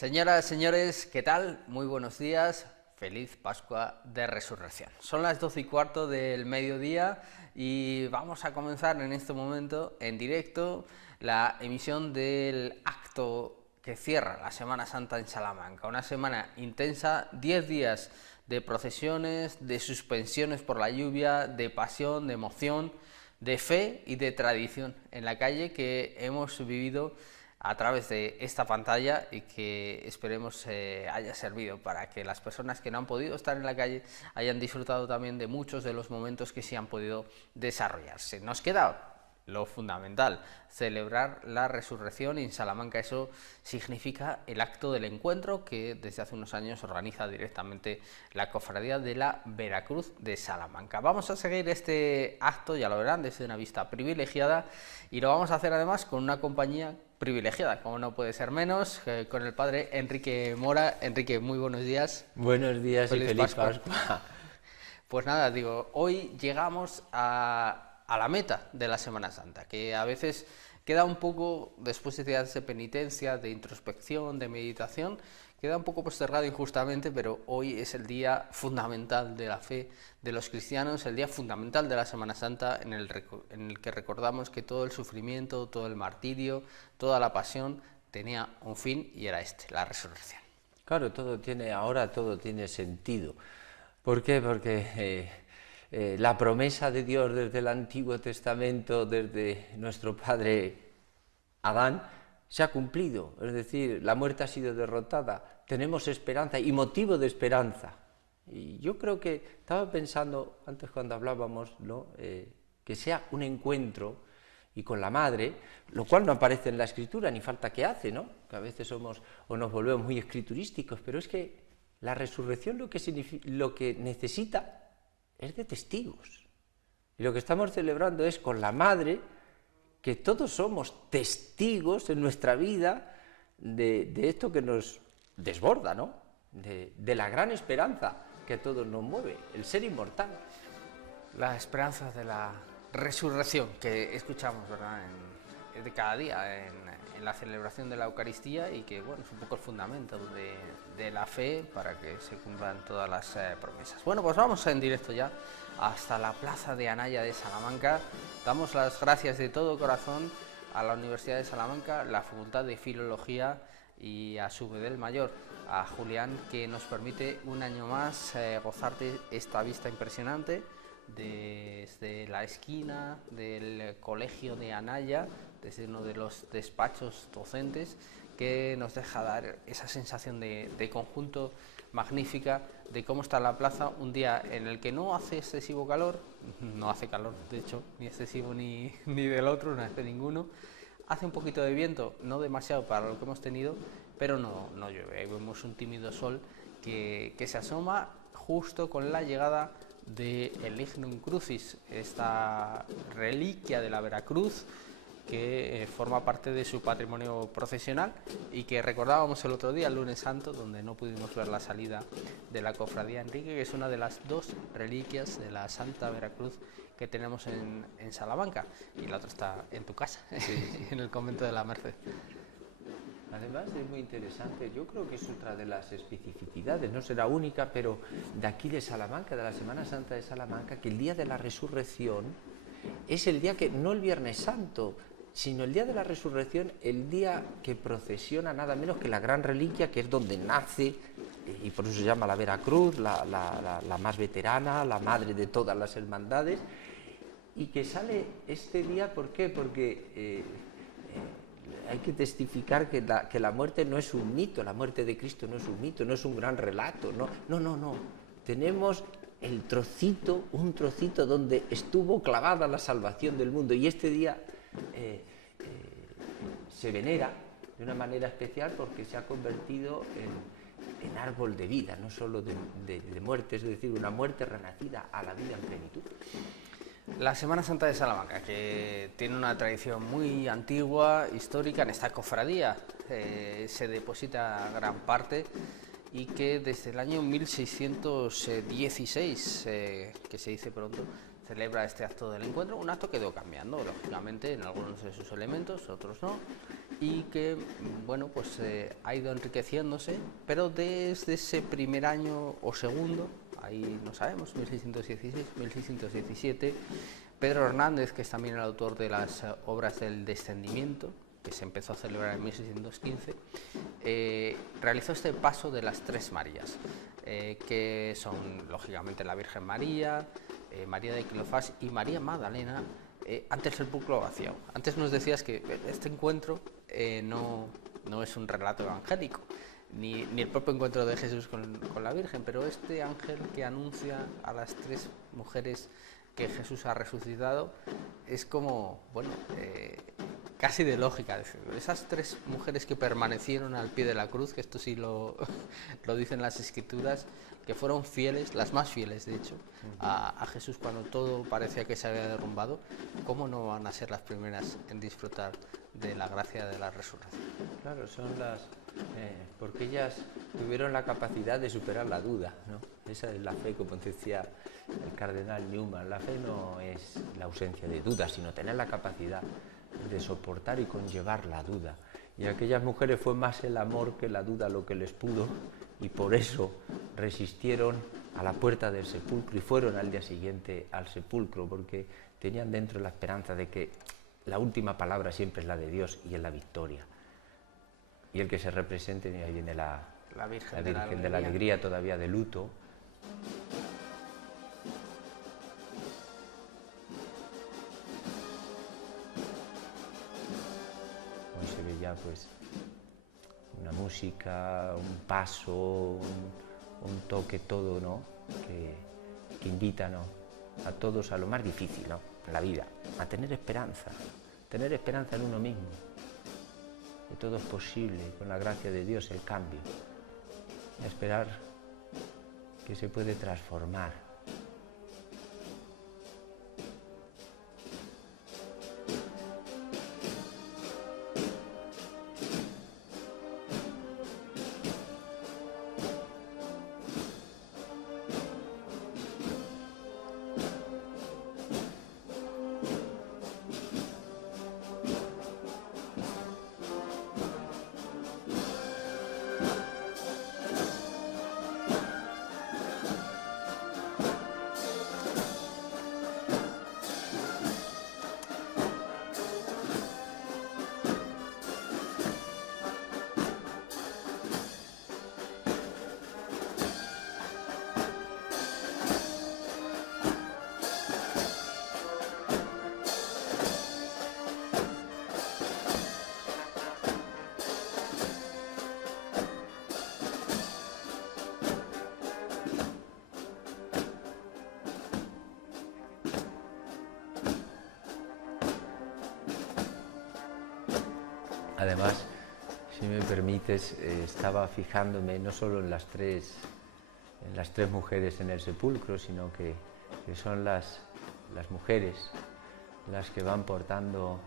Señoras, señores, ¿qué tal? Muy buenos días, feliz Pascua de Resurrección. Son las 12:15 del mediodía y vamos a comenzar en este momento en directo la emisión del acto que cierra la Semana Santa en Salamanca. Una semana intensa, 10 días de procesiones, de suspensiones por la lluvia, de pasión, de emoción, de fe y de tradición en la calle que hemos vivido a través de esta pantalla y que esperemos haya servido para que las personas que no han podido estar en la calle hayan disfrutado también de muchos de los momentos que sí han podido desarrollarse. Nos queda lo fundamental, celebrar la resurrección, y en Salamanca eso significa el acto del encuentro que desde hace unos años organiza directamente la Cofradía de la Veracruz de Salamanca. Vamos a seguir este acto, ya lo verán, desde una vista privilegiada, y lo vamos a hacer además con una compañía privilegiada, como no puede ser menos, con el padre Enrique Mora. Enrique, muy buenos días. Buenos días y feliz Pascua. Pues nada, digo, hoy llegamos a la meta de la Semana Santa, que a veces queda un poco, después de días de penitencia, de introspección, de meditación, queda un poco postergado injustamente, pero hoy es el día fundamental de la fe de los cristianos, el día fundamental de la Semana Santa, en el que recordamos que todo el sufrimiento, todo el martirio, toda la pasión tenía un fin, y era este, la resurrección. Claro, ahora todo tiene sentido. ¿Por qué? Porque la promesa de Dios desde el Antiguo Testamento, desde nuestro padre Adán, se ha cumplido. Es decir, la muerte ha sido derrotada, tenemos esperanza y motivo de esperanza. Y yo creo que estaba pensando antes cuando hablábamos, ¿no? Que sea un encuentro y con la madre, lo cual no aparece en la Escritura, ni falta que hace, ¿no? Que a veces somos o nos volvemos muy escriturísticos, pero es que la resurrección lo que necesita es de testigos. Y lo que estamos celebrando es con la madre, que todos somos testigos en nuestra vida de esto que nos desborda, ¿no? De la gran esperanza que a todos nos mueve, el ser inmortal. La esperanza de la resurrección que escuchamos, ¿verdad?, de cada día en la celebración de la Eucaristía, y que bueno, es un poco el fundamento de la fe para que se cumplan todas las promesas. Bueno, pues vamos en directo ya hasta la plaza de Anaya de Salamanca. Damos las gracias de todo corazón a la Universidad de Salamanca, la Facultad de Filología, y a su bedel mayor, a Julián, que nos permite un año más gozar de esta vista impresionante desde la esquina del colegio de Anaya, desde uno de los despachos docentes, que nos deja dar esa sensación de conjunto magnífica de cómo está la plaza un día en el que no hace excesivo calor, no hace calor de hecho, ni excesivo ni del otro, no hace ninguno, hace un poquito de viento, no demasiado para lo que hemos tenido, pero no llueve. Vemos un tímido sol que se asoma justo con la llegada del Lignum Crucis, esta reliquia de la Veracruz, que forma parte de su patrimonio procesional y que recordábamos el otro día, el lunes santo, donde no pudimos ver la salida de la Cofradía Enrique, que es una de las dos reliquias de la Santa Veracruz que tenemos en Salamanca, y la otra está en tu casa, sí. En el convento de la Merced. Además es muy interesante, yo creo que es otra de las especificidades, no será única, pero de aquí de Salamanca, de la Semana Santa de Salamanca, que el día de la resurrección es el día que, no el Viernes Santo, sino el día de la resurrección, el día que procesiona nada menos que la gran reliquia, que es donde nace, y por eso se llama la Veracruz, la más veterana, la madre de todas las hermandades, y que sale este día, ¿por qué? Porque hay que testificar que la muerte no es un mito, la muerte de Cristo no es un mito, no es un gran relato, no. Tenemos el trocito, un trocito donde estuvo clavada la salvación del mundo, y este día se venera de una manera especial porque se ha convertido en árbol de vida, no solo de muerte, es decir, una muerte renacida a la vida en plenitud. La Semana Santa de Salamanca, que tiene una tradición muy antigua, histórica, en esta cofradía se deposita gran parte, y que desde el año 1616, que se dice pronto, celebra este acto del encuentro, un acto que ha ido cambiando, lógicamente, en algunos de sus elementos, otros no, y que, bueno, pues ha ido enriqueciéndose, pero desde ese primer año o segundo, ahí no sabemos, 1616, 1617, Pedro Hernández, que es también el autor de las obras del Descendimiento, que se empezó a celebrar en 1615, realizó este paso de las tres Marías, que son lógicamente la Virgen María, María de Cleofás y María Magdalena, ante el sepulcro vacío. Antes nos decías que este encuentro no es un relato evangélico, ni el propio encuentro de Jesús con la Virgen, pero este ángel que anuncia a las tres mujeres que Jesús ha resucitado es como, bueno, casi de lógica. Esas tres mujeres que permanecieron al pie de la cruz, que esto sí lo dicen las Escrituras, que fueron fieles, las más fieles de hecho, a Jesús cuando todo parecía que se había derrumbado, ¿cómo no van a ser las primeras en disfrutar de la gracia de la resurrección? Claro, son las... porque ellas tuvieron la capacidad de superar la duda, ¿no? Esa es la fe, como decía el cardenal Newman. La fe no es la ausencia de dudas, sino tener la capacidad de soportar y conllevar la duda. Y a aquellas mujeres fue más el amor que la duda lo que les pudo, y por eso resistieron a la puerta del sepulcro y fueron al día siguiente al sepulcro, porque tenían dentro la esperanza de que la última palabra siempre es la de Dios y es la victoria. Y el que se represente, y ahí viene la Virgen de la Alegría, todavía de luto. Hoy se ve ya pues una música, un paso, un toque, todo, ¿no? Que invita, ¿no?, a todos a lo más difícil, ¿no?, en la vida, a tener esperanza en uno mismo, que todo es posible, con la gracia de Dios el cambio, a esperar que se puede transformar. Además, si me permites, estaba fijándome no solo en las tres mujeres en el sepulcro, sino que son las mujeres las que van portando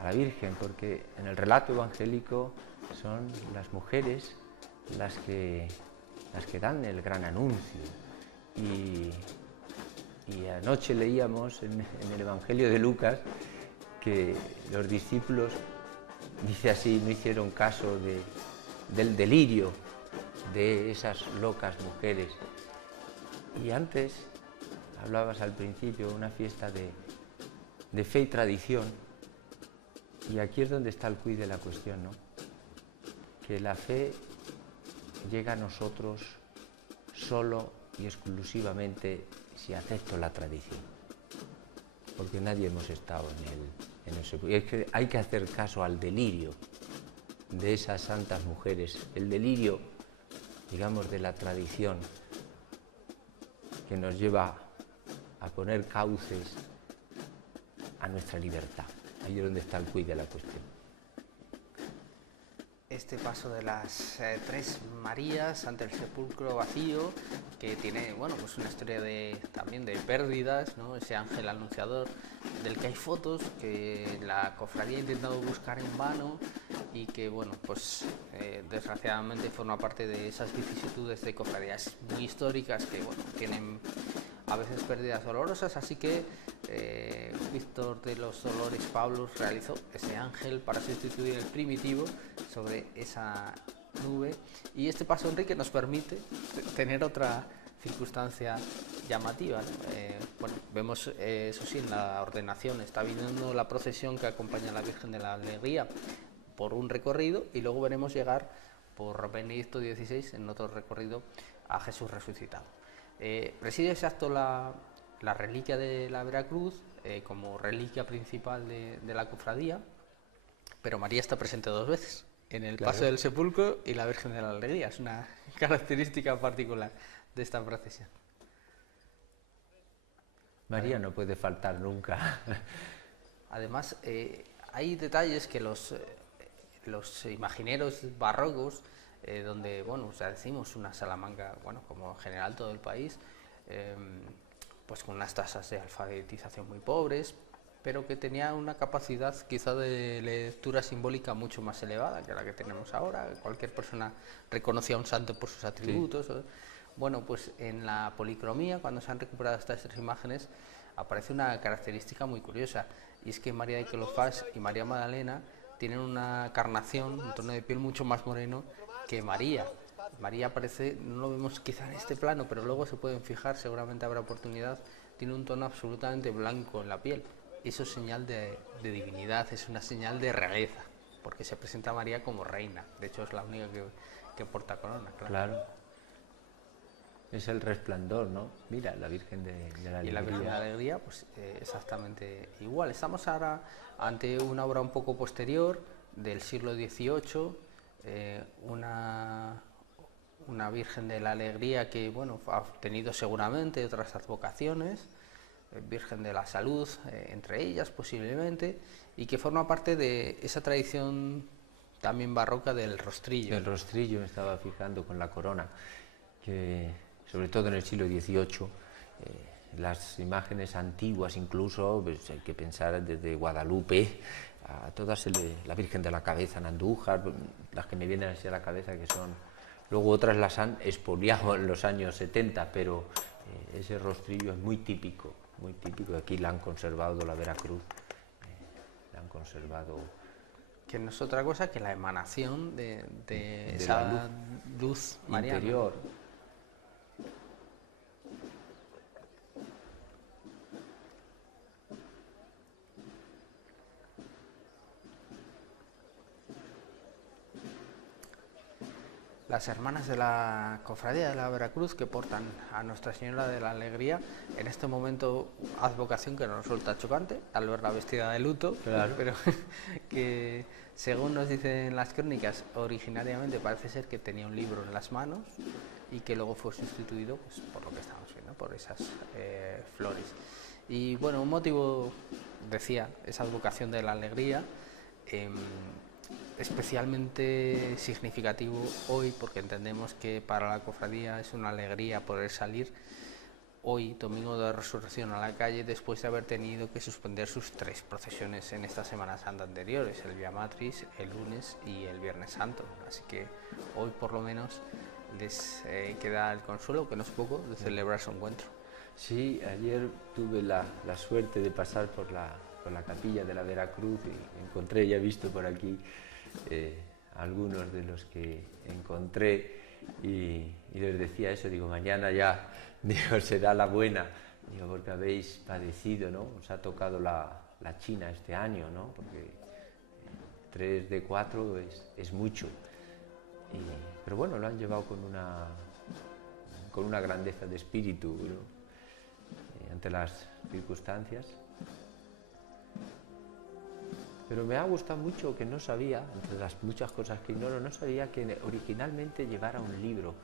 a la Virgen, porque en el relato evangélico son las mujeres las que dan el gran anuncio. Y anoche leíamos en el Evangelio de Lucas que los discípulos, dice así, no hicieron caso del delirio de esas locas mujeres. Y antes, hablabas al principio, una fiesta de fe y tradición, y aquí es donde está el quid de la cuestión, ¿no? Que la fe llega a nosotros solo y exclusivamente si acepto la tradición, porque nadie hemos estado en el sepulcro. Y es que hay que hacer caso al delirio de esas santas mujeres, el delirio, digamos, de la tradición, que nos lleva a poner cauces a nuestra libertad. Ahí es donde está el quid de la cuestión. Este paso de las tres Marías ante el sepulcro vacío, que tiene, bueno, pues una historia también de pérdidas, ¿no? Ese ángel anunciador del que hay fotos que la cofradía ha intentado buscar en vano y que, bueno, pues desgraciadamente forma parte de esas vicisitudes de cofradías muy históricas que, bueno, tienen a veces pérdidas dolorosas, así que Víctor de los Dolores Pablos realizó ese ángel para sustituir el primitivo sobre esa nube, y este paso Enrique nos permite tener otra circunstancia llamativa, ¿no? Bueno, vemos eso sí, en la ordenación está viniendo la procesión que acompaña a la Virgen de la Alegría por un recorrido, y luego veremos llegar por Benedicto XVI en otro recorrido a Jesús resucitado. Preside ese acto la reliquia de la Veracruz como reliquia principal de la cofradía, pero María está presente dos veces, en el Paso del Sepulcro y la Virgen de la Alegría. Es una característica particular de esta procesión. María no puede faltar nunca. Además, hay detalles que los imagineros barrocos, donde, bueno, o sea, decimos una Salamanca, bueno, como en general todo el país, pues con unas tasas de alfabetización muy pobres, pero que tenía una capacidad quizá de lectura simbólica mucho más elevada que la que tenemos ahora. Cualquier persona reconocía a un santo por sus atributos. Sí. Bueno, pues en la policromía, cuando se han recuperado estas tres imágenes, aparece una característica muy curiosa, y es que María de Cleofás y María Magdalena tienen una carnación, un tono de piel mucho más moreno que María. María aparece, no lo vemos quizá en este plano, pero luego se pueden fijar, seguramente habrá oportunidad, tiene un tono absolutamente blanco en la piel. Eso es señal de divinidad, es una señal de realeza, porque se presenta a María como reina. De hecho, es la única que porta corona. Claro. Es el resplandor, ¿no? Mira, la Virgen de la Alegría. Y la Virgen de la Alegría, pues exactamente igual. Estamos ahora ante una obra un poco posterior, del siglo XVIII, una Virgen de la Alegría que, bueno, ha tenido seguramente otras advocaciones, Virgen de la Salud, entre ellas posiblemente, y que forma parte de esa tradición también barroca del rostrillo. El rostrillo, me estaba fijando con la corona, que sobre todo en el siglo XVIII, las imágenes antiguas incluso, pues hay que pensar desde Guadalupe a todas, la Virgen de la Cabeza en Andújar, las que me vienen así a la cabeza, que son, luego otras las han expoliado en los años 70, pero ese rostrillo es muy típico, aquí la han conservado, la Veracruz, la han conservado. Que no es otra cosa que la emanación de esa luz mariana. Interior. Las hermanas de la Cofradía de la Veracruz, que portan a Nuestra Señora de la Alegría, en este momento advocación que nos resulta chocante al verla vestida de luto, claro, pero que según nos dicen las crónicas, originariamente parece ser que tenía un libro en las manos y que luego fue sustituido, pues, por lo que estamos viendo, por esas flores. Y bueno, un motivo, decía, esa advocación de la alegría, especialmente significativo hoy, porque entendemos que para la cofradía es una alegría poder salir hoy, domingo de Resurrección, a la calle, después de haber tenido que suspender sus 3 procesiones en esta Semana Santa anteriores, el Vía Matriz, el lunes y el Viernes Santo. Así que hoy por lo menos les queda el consuelo, que no es poco, de celebrar su encuentro. Sí, ayer tuve la suerte de pasar por la capilla de la Veracruz y encontré, ya he visto por aquí, algunos de los que encontré y les decía eso, digo, mañana ya, digo, será la buena, digo, porque habéis padecido, ¿no? Os ha tocado la China este año, ¿no? Porque 3 de 4 es mucho, pero bueno, lo han llevado con una grandeza de espíritu, ¿no? Ante las circunstancias. Pero me ha gustado mucho que no sabía, entre las muchas cosas que ignoro, no sabía que originalmente llevara un libro.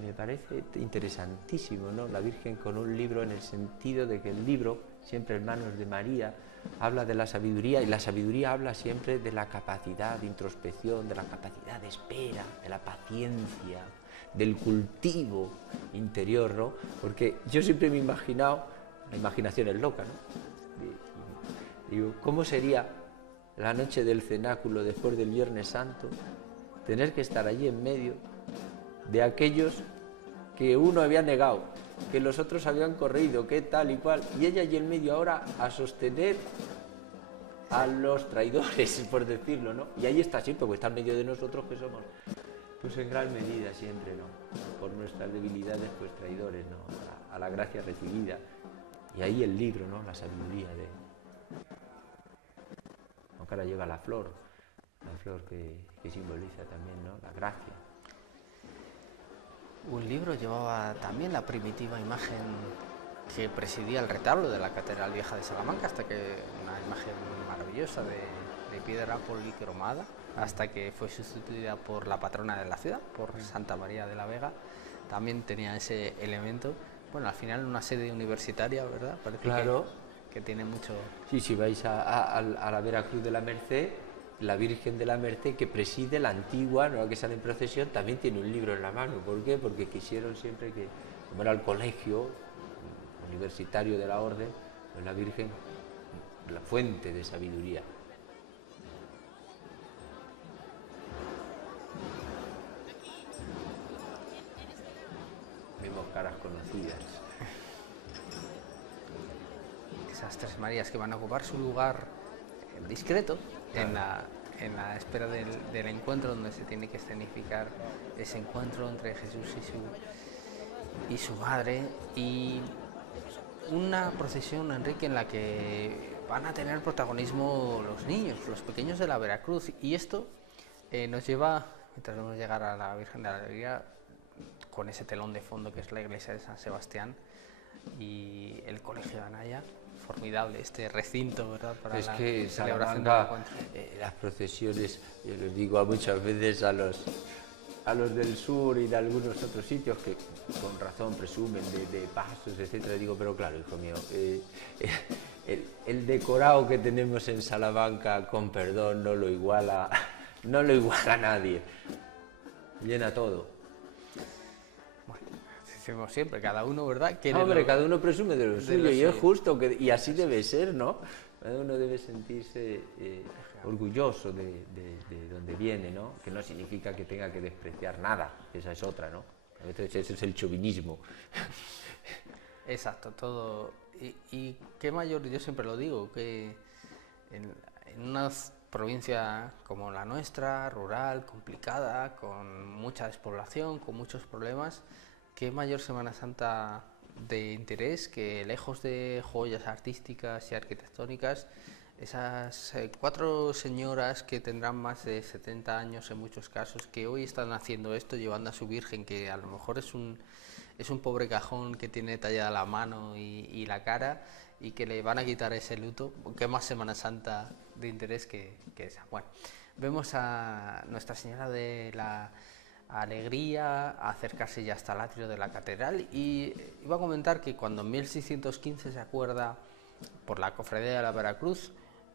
Me parece interesantísimo, ¿no? La Virgen con un libro, en el sentido de que el libro, siempre en manos de María, habla de la sabiduría, y la sabiduría habla siempre de la capacidad de introspección, de la capacidad de espera, de la paciencia, del cultivo interior, ¿no? Porque yo siempre me he imaginado, la imaginación es loca, ¿no? Digo, ¿cómo sería la noche del cenáculo después del Viernes Santo, tener que estar allí en medio de aquellos que uno había negado que los otros habían corrido, que tal y cual, y ella y el medio ahora a sostener a los traidores, por decirlo, ¿no? Y ahí está siempre, porque está en medio de nosotros que somos, pues en gran medida siempre, ¿no? Por nuestras debilidades, pues traidores, ¿no? A la gracia recibida. Y ahí el libro, ¿no? La sabiduría de... Aunque ahora llega la flor que simboliza también, ¿no? La gracia. Un libro llevaba también la primitiva imagen que presidía el retablo de la Catedral Vieja de Salamanca, hasta que una imagen maravillosa de piedra policromada, hasta que fue sustituida por la patrona de la ciudad, por Santa María de la Vega. También tenía ese elemento. Bueno, al final una sede universitaria, ¿verdad? Parece claro. Que tiene mucho... Sí, si vais a la Veracruz de la Merced, la Virgen de la Merced, que preside la antigua, no la que sale en procesión, también tiene un libro en la mano. ¿Por qué? Porque quisieron siempre que, como era el colegio universitario de la orden, pues la Virgen, la fuente de sabiduría. Vemos caras conocidas. Esas tres Marías que van a ocupar su lugar discreto, claro, en la espera del encuentro, donde se tiene que escenificar ese encuentro entre Jesús y su madre, y una procesión, Enrique, en la que van a tener protagonismo los niños, los pequeños de la Veracruz, y esto nos lleva, mientras vamos a llegar a la Virgen de la Alegría, con ese telón de fondo que es la iglesia de San Sebastián y el colegio de Anaya. Formidable este recinto, ¿verdad? Para es la que celebración Salamanca, del encuentro. Las procesiones, yo les digo muchas veces a los del sur y de algunos otros sitios que con razón presumen de pasos, etcétera, digo, pero claro, hijo mío, el decorado que tenemos en Salamanca, con perdón, no lo iguala nadie. Llena todo. Decimos siempre, cada uno, ¿verdad? Hombre, cada uno presume de lo suyo y es justo, y así debe ser, ¿no? Cada uno debe sentirse orgulloso de donde viene, ¿no? Que no significa que tenga que despreciar nada, esa es otra, ¿no? A veces ese es el chauvinismo. Exacto, todo. Y qué mayor, yo siempre lo digo, que en una provincia como la nuestra, rural, complicada, con mucha despoblación, con muchos problemas, qué mayor Semana Santa de interés que, lejos de joyas artísticas y arquitectónicas, esas 4 señoras que tendrán más de 70 años en muchos casos, que hoy están haciendo esto, llevando a su Virgen, que a lo mejor es un pobre cajón que tiene tallada la mano y la cara, y que le van a quitar ese luto. ¿Qué más Semana Santa de interés que esa? Bueno, vemos a Nuestra Señora de la Alegría acercarse ya hasta el atrio de la catedral, y iba a comentar que cuando en 1615 se acuerda por la Cofradía de la Veracruz,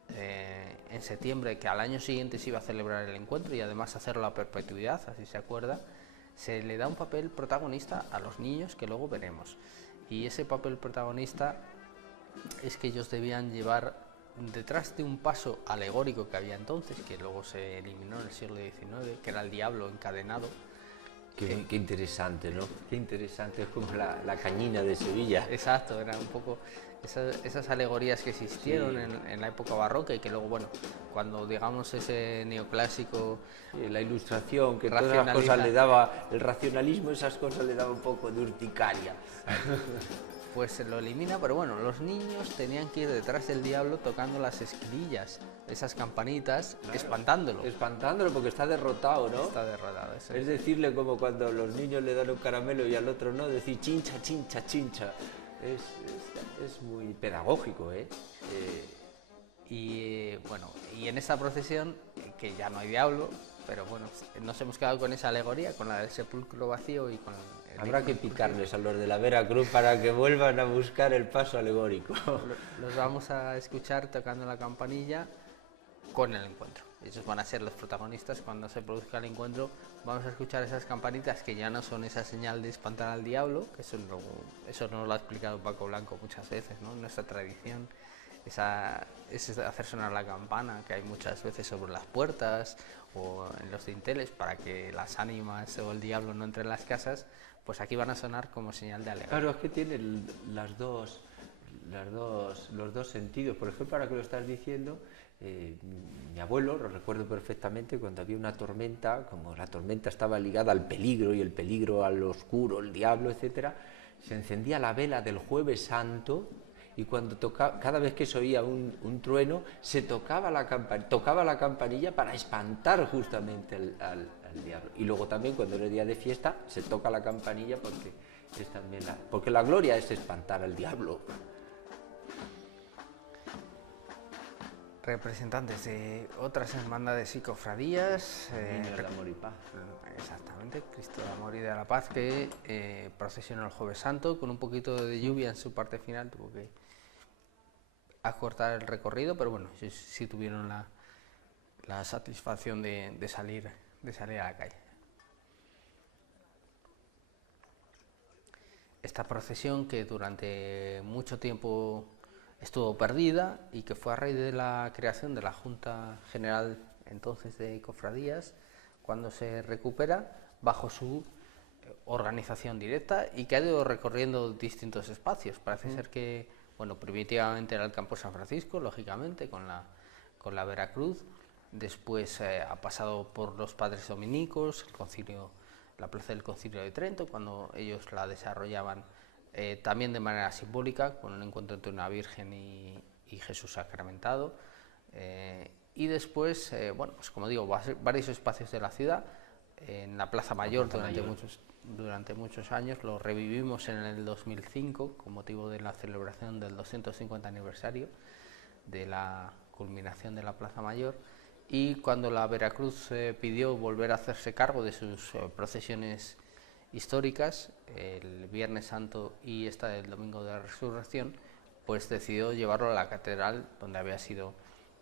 en septiembre, que al año siguiente se iba a celebrar el encuentro y además hacerlo a perpetuidad, así se acuerda, se le da un papel protagonista a los niños que luego veremos, y ese papel protagonista es que ellos debían llevar detrás de un paso alegórico que había entonces, que luego se eliminó en el siglo XIX, que era el diablo encadenado. Qué interesante, ¿no? Qué interesante, es como la cañina de Sevilla. Exacto, eran un poco esas alegorías que existieron sí. en la época barroca, y que luego, bueno, cuando digamos ese neoclásico... Sí, la ilustración, que todas las cosas le daba, el racionalismo, esas cosas le daba un poco de urticaria. Pues se lo elimina, pero bueno, los niños tenían que ir detrás del diablo tocando las esquilillas, esas campanitas, claro, espantándolo porque está derrotado, ¿no? Está derrotado, eso es decirle como cuando los niños le dan un caramelo y al otro no, decir chincha, chincha, chincha. Es muy pedagógico, ¿eh? Bueno, y en esa procesión, que ya no hay diablo, pero bueno, nos hemos quedado con esa alegoría, con la del sepulcro vacío y con... Habrá que picarles a los de la Veracruz para que vuelvan a buscar el paso alegórico. Los vamos a escuchar tocando la campanilla con el encuentro. Ellos van a ser los protagonistas cuando se produzca el encuentro. Vamos a escuchar esas campanitas que ya no son esa señal de espantar al diablo, que eso nos lo ha explicado Paco Blanco muchas veces, ¿no? En nuestra tradición, es hacer sonar la campana, que hay muchas veces sobre las puertas o en los dinteles para que las ánimas o el diablo no entren en las casas. pues aquí van a sonar como señal de alegría. Claro, es que tiene los dos sentidos. Por ejemplo, ahora que lo estás diciendo, mi abuelo, lo recuerdo perfectamente, cuando había una tormenta, como la tormenta estaba ligada al peligro y el peligro al oscuro, el diablo, etcétera, se encendía la vela del Jueves Santo y cuando cada vez que se oía un trueno, se tocaba la campanilla para espantar justamente al diablo. Y luego también cuando era día de fiesta, se toca la campanilla porque es también porque la gloria es espantar al diablo. Representantes de otras hermandades y cofradías. Niños de Amor y Paz. Exactamente, Cristo de Amor y de la Paz, que procesionó el Jueves Santo con un poquito de lluvia en su parte final, tuvo que acortar el recorrido, pero bueno, sí tuvieron la satisfacción de salir a la calle. Esta procesión, que durante mucho tiempo estuvo perdida y que fue a raíz de la creación de la Junta General entonces de Cofradías, cuando se recupera bajo su organización directa y que ha ido recorriendo distintos espacios. Parece ser que, bueno, primitivamente era el Campo San Francisco, lógicamente, con la Veracruz. Después ha pasado por los Padres Dominicos, la Plaza del Concilio de Trento, cuando ellos la desarrollaban también de manera simbólica, con un encuentro entre una Virgen y Jesús sacramentado. Y después, bueno, pues como digo, varios espacios de la ciudad. En la Plaza Mayor durante muchos años, lo revivimos en el 2005 con motivo de la celebración del 250 aniversario de la culminación de la Plaza Mayor, y cuando la Veracruz pidió volver a hacerse cargo de sus procesiones históricas, el Viernes Santo y esta del Domingo de la Resurrección, pues decidió llevarlo a la catedral, donde había sido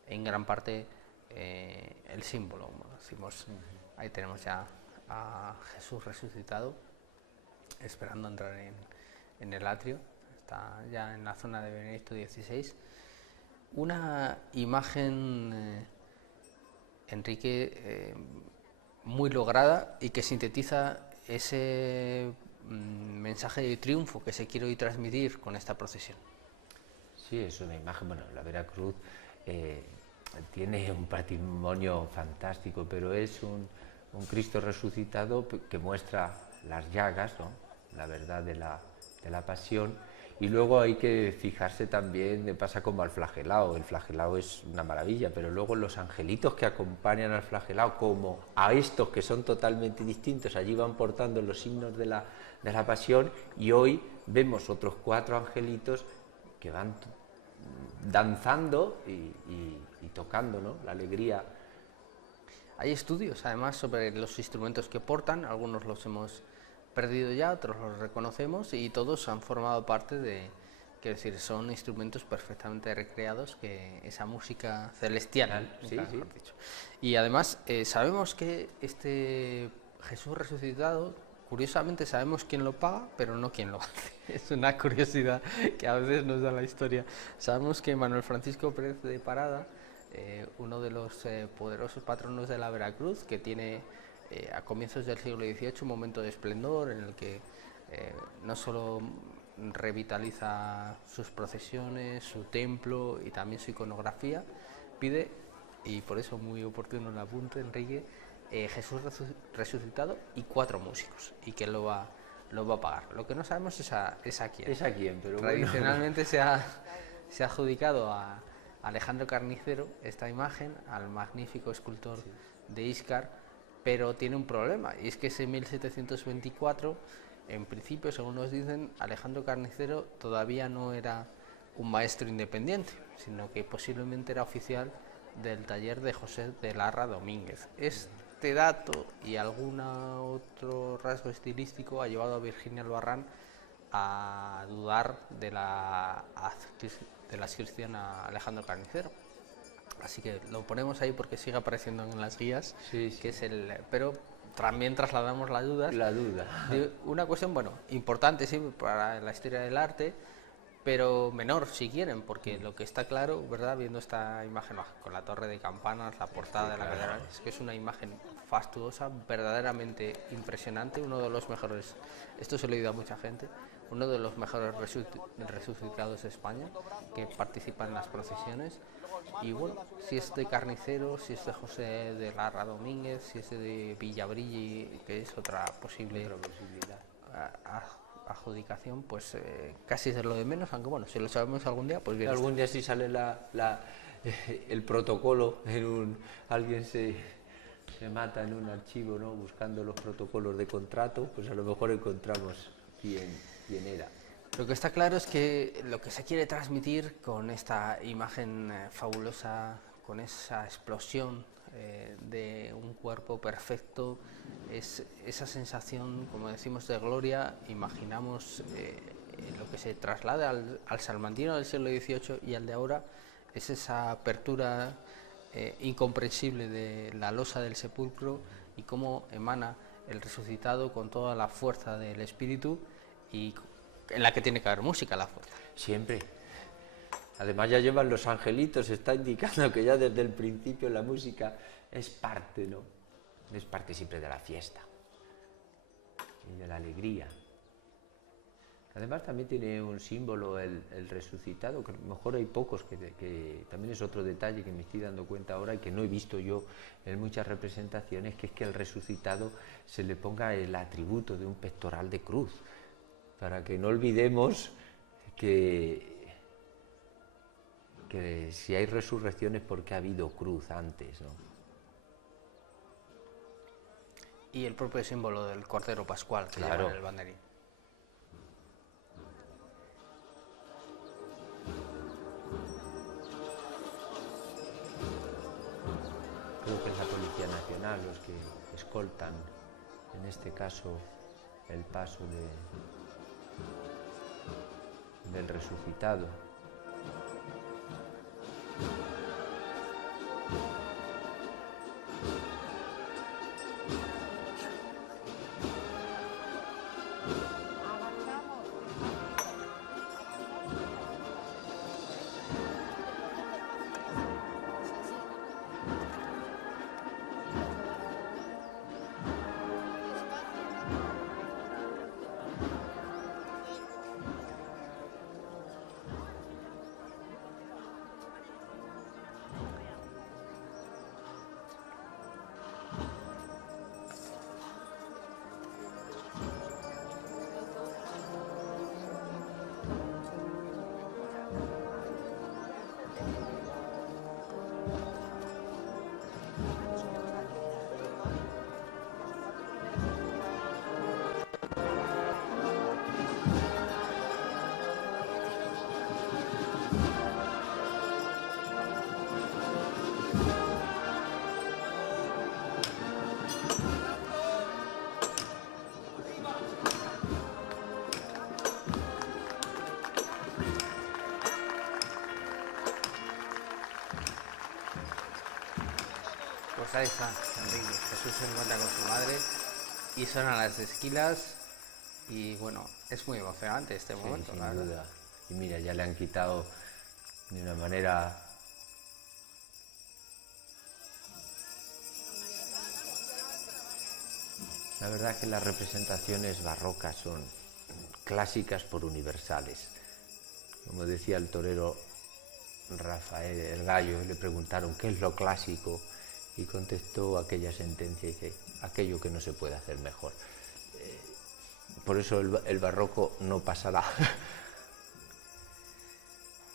en gran parte el símbolo. Bueno, decimos, ahí tenemos ya a Jesús resucitado, esperando entrar en el atrio, está ya en la zona de Benedicto XVI. Una imagen, Enrique, muy lograda y que sintetiza ese mensaje de triunfo que se quiere hoy transmitir con esta procesión. Sí, es una imagen, bueno, la Veracruz tiene un patrimonio fantástico, pero es un Cristo resucitado que muestra las llagas, ¿no?, la verdad de la pasión. Y luego hay que fijarse también, pasa como al flagelao. El flagelao es una maravilla, pero luego los angelitos que acompañan al flagelao, como a estos que son totalmente distintos, allí van portando los signos de la pasión, y hoy vemos otros 4 angelitos que van danzando y tocando, ¿no?, la alegría. Hay estudios además sobre los instrumentos que portan, algunos los hemos perdido ya, otros los reconocemos, y todos han formado parte de, quiero decir, son instrumentos perfectamente recreados, que esa música celestial, sí, sí. Dicho. Y además sabemos que este Jesús resucitado, curiosamente sabemos quién lo paga, pero no quién lo hace. Es una curiosidad que a veces nos da la historia. Sabemos que Manuel Francisco Pérez de Parada, uno de los poderosos patronos de la Veracruz, que tiene a comienzos del siglo XVIII un momento de esplendor en el que no solo revitaliza sus procesiones, su templo y también su iconografía, pide, y por eso muy oportuno el apunte, Enrique, Jesús resucitado y 4 músicos, y que lo va a pagar. Lo que no sabemos es a quién. Es a quién, pero tradicionalmente bueno. se ha adjudicado a Alejandro Carnicero esta imagen, al magnífico escultor de Íscar, pero tiene un problema, y es que en 1724, en principio, según nos dicen, Alejandro Carnicero todavía no era un maestro independiente, sino que posiblemente era oficial del taller de José de Larra Domínguez. Este dato y algún otro rasgo estilístico ha llevado a Virginia Albarrán a dudar de la adscripción a Alejandro Carnicero. Así que lo ponemos ahí porque sigue apareciendo en las guías, sí. Que es pero también trasladamos la duda de una cuestión, bueno, importante sí para la historia del arte, pero menor si quieren, porque lo que está claro, ¿verdad?, viendo esta imagen con la torre de campanas, la portada de la catedral, es que es una imagen fastuosa, verdaderamente impresionante, uno de los mejores, esto se lo he oído a mucha gente, uno de los mejores resucitados de España, que participa en las procesiones. Y bueno, si es de Carnicero, si es de José de Larra Domínguez, si es de Villabrilli, que es otra posibilidad adjudicación, pues casi es lo de menos, aunque bueno, si lo sabemos algún día, pues bien. Algún día si sale el protocolo, alguien se mata en un archivo, ¿no?, buscando los protocolos de contrato, pues a lo mejor encontramos quién era. Lo que está claro es que lo que se quiere transmitir con esta imagen fabulosa, con esa explosión de un cuerpo perfecto, es esa sensación, como decimos, de gloria. Imaginamos lo que se traslada al salmantino del siglo XVIII y al de ahora, es esa apertura incomprensible de la losa del sepulcro y cómo emana el resucitado con toda la fuerza del espíritu, y en la que tiene que haber música, la fuerza. Siempre. Además ya llevan los angelitos, está indicando que ya desde el principio la música es parte, ¿no? Es parte siempre de la fiesta y de la alegría. Además también tiene un símbolo el resucitado, que a lo mejor hay pocos, que también es otro detalle que me estoy dando cuenta ahora y que no he visto yo en muchas representaciones, que es que al resucitado se le ponga el atributo de un pectoral de cruz, para que no olvidemos que si hay resurrección es porque ha habido cruz antes, ¿no? Y el propio símbolo del Cordero Pascual que claro, lleva en el banderín. Creo que es la Policía Nacional los que escoltan, en este caso, el paso del resucitado. Pues ahí está, Enrique. Jesús se encuentra con su madre y suenan las esquilas y bueno, es muy emocionante este momento, sin la verdad. duda. Y mira, ya le han quitado de una manera la verdad es que las representaciones barrocas son clásicas por universales. Como decía el torero Rafael el Gallo, le preguntaron qué es lo clásico y contestó aquella sentencia y dice, aquello que no se puede hacer mejor. Por eso el barroco no pasará.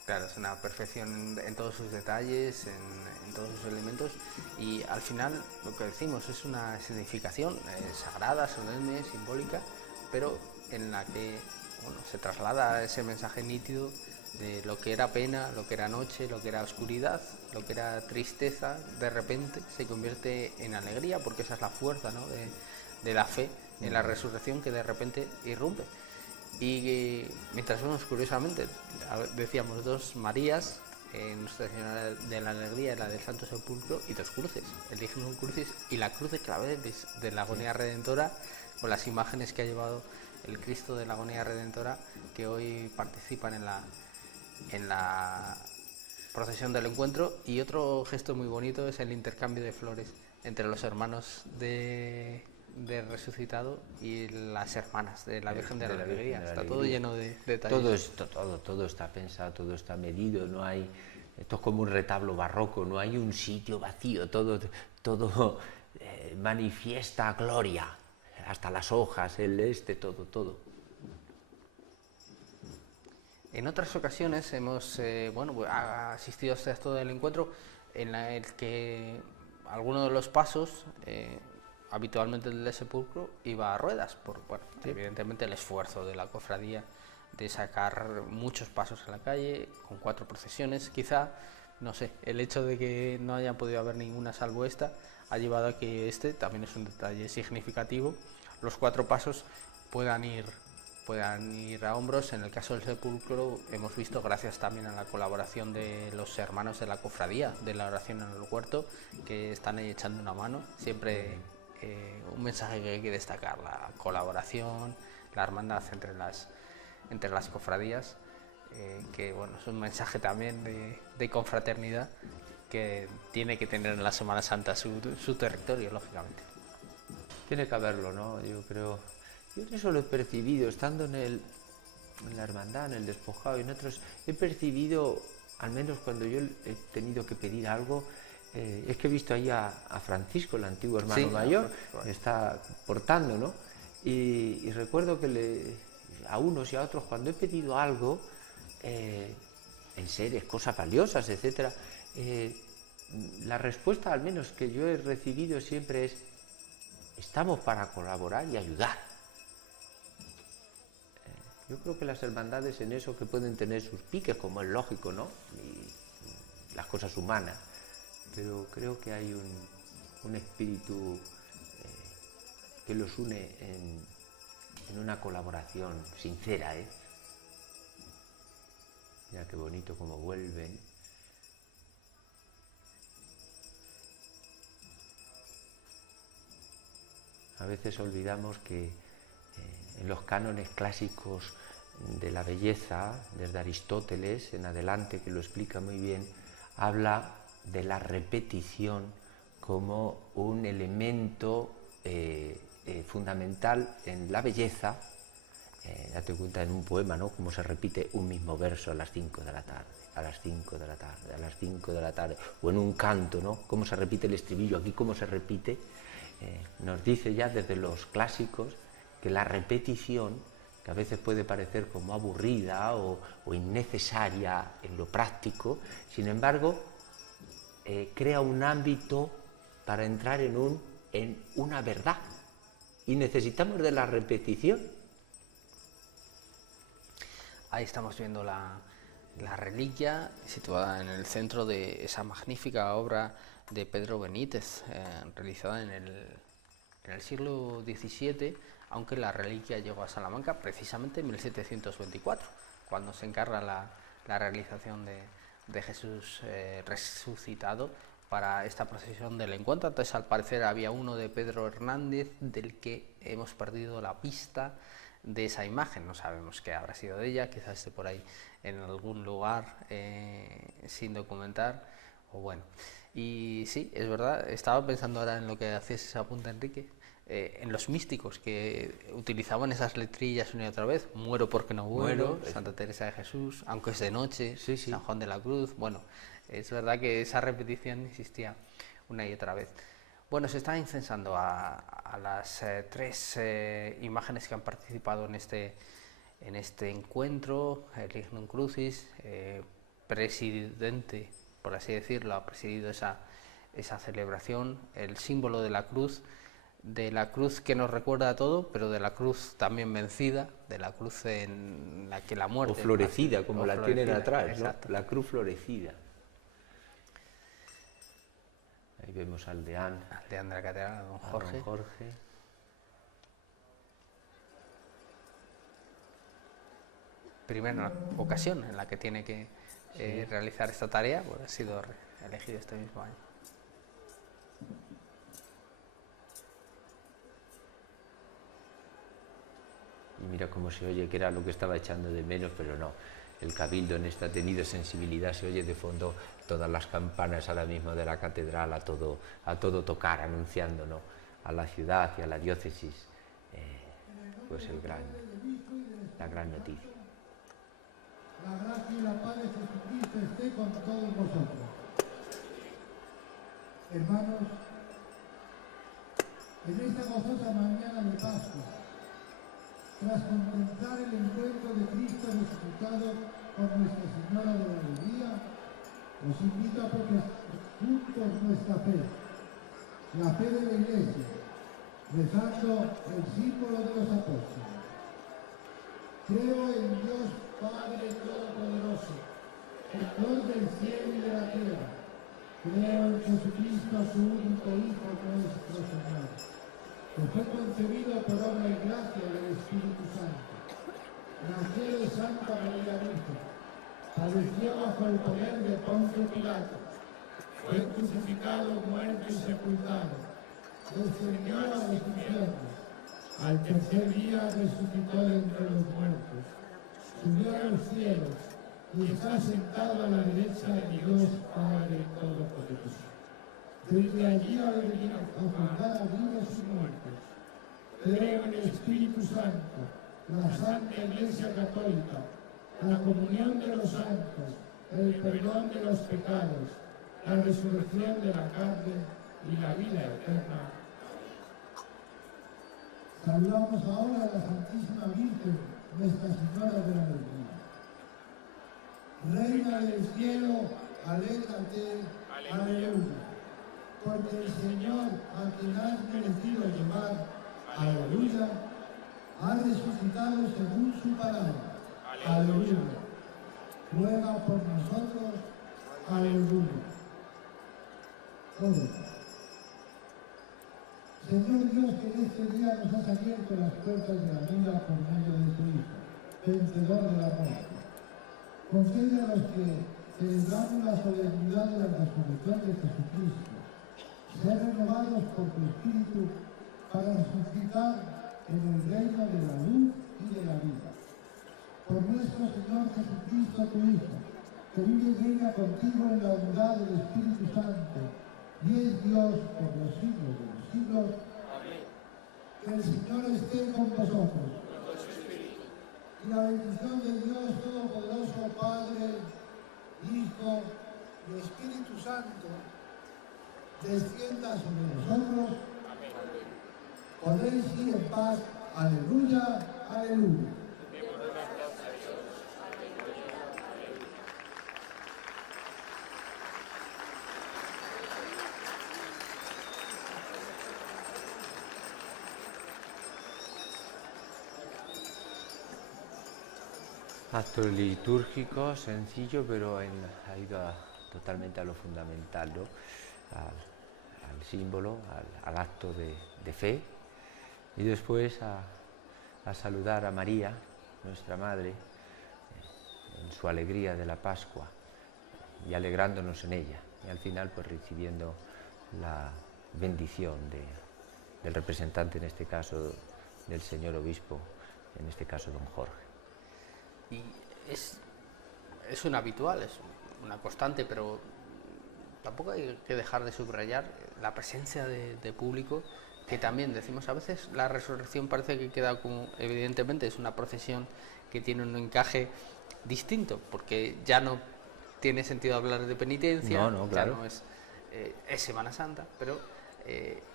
Claro, es una perfección en todos sus detalles, en todos sus elementos, y al final lo que decimos es una significación sagrada, solemne, simbólica, pero en la que se traslada ese mensaje nítido de lo que era pena, lo que era noche, lo que era oscuridad, lo que era tristeza, de repente se convierte en alegría, porque esa es la fuerza, ¿no?, de la fe en la resurrección, que de repente irrumpe. Y mientras vemos, curiosamente, decíamos dos Marías, Nuestra Señora de la Alegría y la del Santo Sepulcro, y dos cruces, el Dignum Crucis y la cruz de claveles de la Agonía Redentora, con las imágenes que ha llevado el Cristo de la Agonía Redentora, que hoy participan en la procesión del encuentro. Y otro gesto muy bonito es el intercambio de flores entre los hermanos de resucitado y las hermanas de la Virgen de la Alegría. Está todo lleno de detalles. Todo está pensado, todo está medido, no hay... Esto es como un retablo barroco, no hay un sitio vacío, todo manifiesta gloria, hasta las hojas, todo. En otras ocasiones hemos asistido a todo el encuentro en el que alguno de los pasos, habitualmente el del sepulcro, iba a ruedas, sí, evidentemente el esfuerzo de la cofradía de sacar muchos pasos a la calle, con 4 procesiones, quizá, no sé, el hecho de que no hayan podido haber ninguna salvo esta, ha llevado a que también es un detalle significativo, los 4 pasos puedan ir a hombros. En el caso del sepulcro hemos visto, gracias también a la colaboración de los hermanos de la cofradía de la oración en el huerto, que están ahí echando una mano, siempre un mensaje que hay que destacar, la colaboración, la hermandad entre las cofradías, que bueno, es un mensaje también de confraternidad que tiene que tener en la Semana Santa su territorio, lógicamente. Tiene que haberlo, ¿no? Yo eso lo he percibido, estando en la hermandad, en el despojado y en otros, he percibido, al menos cuando yo he tenido que pedir algo, es que he visto ahí a Francisco, el antiguo hermano mayor, está portando, ¿no? Y recuerdo que a unos y a otros, cuando he pedido algo, en seres, cosas valiosas, etc., la respuesta, al menos que yo he recibido siempre, es: estamos para colaborar y ayudar. Yo creo que las hermandades, en eso, que pueden tener sus piques, como es lógico, ¿no? Y las cosas humanas, pero creo que hay un espíritu que los une en una colaboración sincera, ¿eh? Mira qué bonito cómo vuelven. A veces olvidamos que en los cánones clásicos de la belleza, desde Aristóteles en adelante, que lo explica muy bien, habla de la repetición como un elemento fundamental en la belleza. Date cuenta en un poema, ¿no?, cómo se repite un mismo verso a las 5 de la tarde, a las 5 de la tarde, a las 5 de la tarde, o en un canto, ¿no?, cómo se repite el estribillo, aquí cómo se repite. Nos dice ya desde los clásicos que la repetición, que a veces puede parecer como aburrida o innecesaria en lo práctico, sin embargo, crea un ámbito para entrar en una verdad. Y necesitamos de la repetición. Ahí estamos viendo la reliquia situada en el centro de esa magnífica obra de Pedro Benítez, realizada en el siglo XVII, aunque la reliquia llegó a Salamanca precisamente en 1724, cuando se encarga la realización de Jesús resucitado para esta procesión del encuentro. Entonces, al parecer, había uno de Pedro Hernández, del que hemos perdido la pista de esa imagen. No sabemos qué habrá sido de ella, quizás esté por ahí en algún lugar sin documentar, o bueno. Y sí, es verdad, estaba pensando ahora en lo que hacías ese apunte, Enrique, en los místicos que utilizaban esas letrillas una y otra vez: muero porque no muero, Santa Teresa de Jesús, aunque es de noche, sí. San Juan de la Cruz. Bueno, es verdad que esa repetición existía una y otra vez. Bueno, se está incensando a las 3 imágenes que han participado en este encuentro. El Lignum Crucis, presidente, por así decirlo, ha presidido esa celebración, el símbolo de la cruz que nos recuerda a todo, pero de la cruz también vencida, de la cruz en la que la muerte... O florecida, como la tienen atrás, ¿no? La cruz florecida. Ahí vemos al deán de la catedral, don Jorge. Primera ocasión en la que tiene que realizar esta tarea, pues ha sido elegido este mismo año. Y mira cómo se oye, que era lo que estaba echando de menos, pero no. el cabildo en este ha tenido sensibilidad, se oye de fondo todas las campanas ahora mismo de la catedral a todo tocar, anunciando, ¿no?, a la ciudad y a la diócesis pues la gran noticia. La gracia y la paz de Jesucristo esté con todos vosotros. Hermanos, en esta gozosa mañana de Pascua, tras contemplar el encuentro de Cristo resucitado con Nuestra Señora de la Alegría, os invito a profesar juntos nuestra fe, la fe de la Iglesia, rezando el símbolo de los apóstoles. Creo en Dios Padre Todopoderoso, Creador del cielo y de la tierra. Creo en Jesucristo, su único Hijo, nuestro Señor, que fue concebido por obra y gracia del Espíritu Santo. Nació de Santa María Virgen, padeció bajo el poder de Poncio Pilato, fue crucificado, muerto y sepultado, descendió a los infiernos, al tercer día resucitó de entre los muertos, subió a los cielos y está sentado a la derecha de Dios Padre Todopoderoso. Desde allí ha de venir a juzgar a vivos y muertos. Creo en el Espíritu Santo, la Santa Iglesia Católica, la comunión de los santos, el perdón de los pecados, la resurrección de la carne y la vida eterna. Saludamos ahora a la Santísima Virgen, Nuestra Señora de la Alegría. Reina del cielo, alégrate, aleluya, porque el Señor, a quien has merecido llevar, aleluya, ha resucitado según su palabra, aleluya. Ruega por nosotros, aleluya. Oremos. Señor Dios, que en este día nos has abierto las puertas de la vida por medio de tu Hijo, vencedor de la muerte. Concede a los que celebramos la solemnidad de la resurrección de Jesucristo, ser renovados por tu Espíritu para resucitar en el reino de la luz y de la vida. Por nuestro Señor Jesucristo, tu Hijo, que vive y reina contigo en la unidad del Espíritu Santo, y es Dios por los siglos de los siglos. Amén. Que el Señor esté con vosotros. Y la bendición de Dios Todopoderoso, Padre, Hijo y Espíritu Santo, descienda sobre nosotros. Amén. Podéis ir en paz. Aleluya, aleluya. Acto litúrgico, sencillo, pero ha ido totalmente a lo fundamental, ¿no?, al símbolo, al acto de fe, y después a saludar a María, nuestra Madre, en su alegría de la Pascua, y alegrándonos en ella, y al final pues recibiendo la bendición del representante, en este caso del señor obispo, en este caso don Jorge. Y es un habitual, es una constante, pero tampoco hay que dejar de subrayar la presencia de público, que también decimos a veces la resurrección parece que queda como, evidentemente es una procesión que tiene un encaje distinto, porque ya no tiene sentido hablar de penitencia, claro. ya no es Semana Santa, pero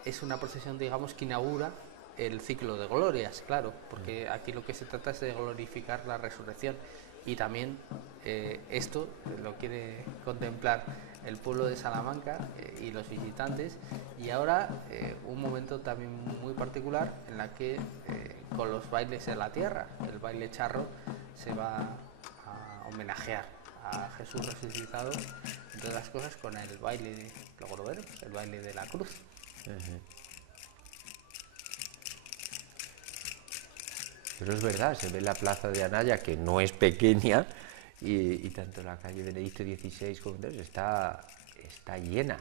es una procesión, digamos, que inaugura el ciclo de glorias, claro, porque aquí lo que se trata es de glorificar la resurrección, y también esto lo quiere contemplar el pueblo de Salamanca y los visitantes, y ahora un momento también muy particular en la que con los bailes de la tierra, el baile charro, se va a homenajear a Jesús resucitado, entre otras cosas con el baile, luego lo veremos, el baile de la cruz. Pero es verdad, se ve la plaza de Anaya, que no es pequeña, y tanto la calle Benedicto XVI como está llena.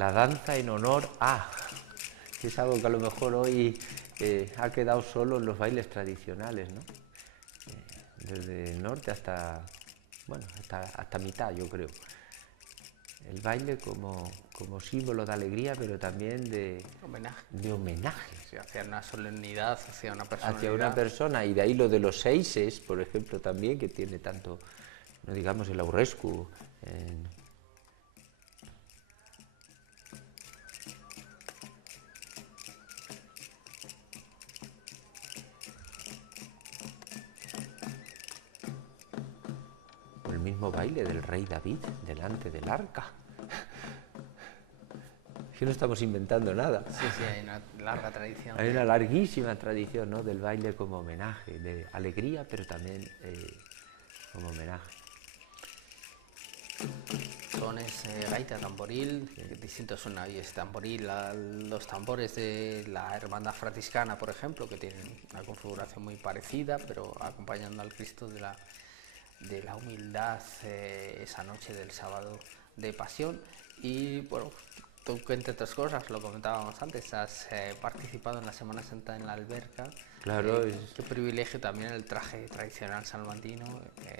La danza en honor a, que es algo que a lo mejor hoy ha quedado solo en los bailes tradicionales, ¿no? Desde el norte hasta, bueno, hasta mitad, yo creo. El baile como símbolo de alegría, pero también de homenaje. Sí, hacia una solemnidad, hacia una personalidad. Hacia una persona, y de ahí lo de los seises, por ejemplo, también, que tiene tanto, no digamos, el aurrescu. El mismo baile del rey David delante del arca. Que no estamos inventando nada. Sí, sí, hay una larga tradición. Hay una larguísima tradición, ¿no?, del baile como homenaje, de alegría, pero también como homenaje. Sones, gaita, tamboril, distintos son ahí. Es tamboril, los tambores de la hermandad franciscana, por ejemplo, que tienen una configuración muy parecida, pero acompañando al Cristo de la humildad esa noche del sábado de Pasión. Y bueno, tú, que entre otras cosas, lo comentábamos antes, has participado en la Semana Santa en la alberca. Claro. Qué privilegio también el traje tradicional salmantino,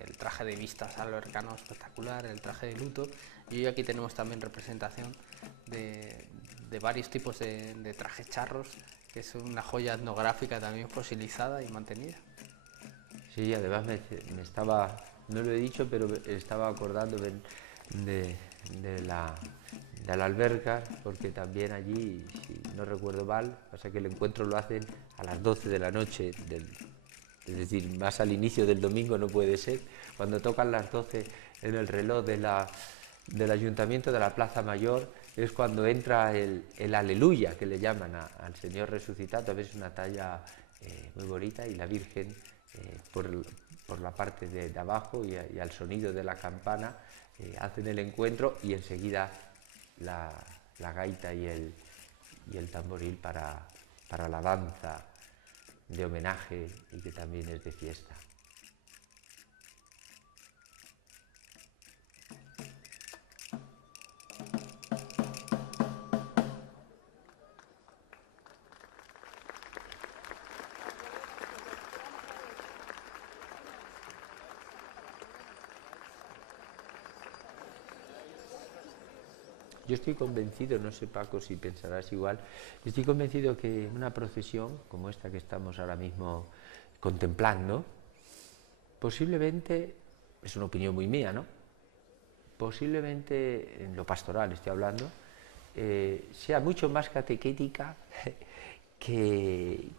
el traje de vistas albercano espectacular, el traje de luto. Y aquí tenemos también representación de varios tipos de trajes charros, que es una joya etnográfica también fosilizada y mantenida. Sí, además me estaba, no lo he dicho, pero estaba acordando de la alberca, porque también allí, si no recuerdo mal, pasa que el encuentro lo hacen a las 12 de la noche, es decir, más al inicio del domingo no puede ser, cuando tocan las 12 en el reloj del Ayuntamiento de la Plaza Mayor, es cuando entra el aleluya, que le llaman al Señor resucitado. Es una talla muy bonita, y la Virgen por la parte de abajo, y al sonido de la campana hacen el encuentro, y enseguida la gaita y el tamboril para la danza de homenaje, y que también es de fiesta. Yo estoy convencido, no sé, Paco, si pensarás igual, estoy convencido que una procesión como esta que estamos ahora mismo contemplando, posiblemente, es una opinión muy mía, ¿no?, posiblemente, en lo pastoral estoy hablando, sea mucho más catequética que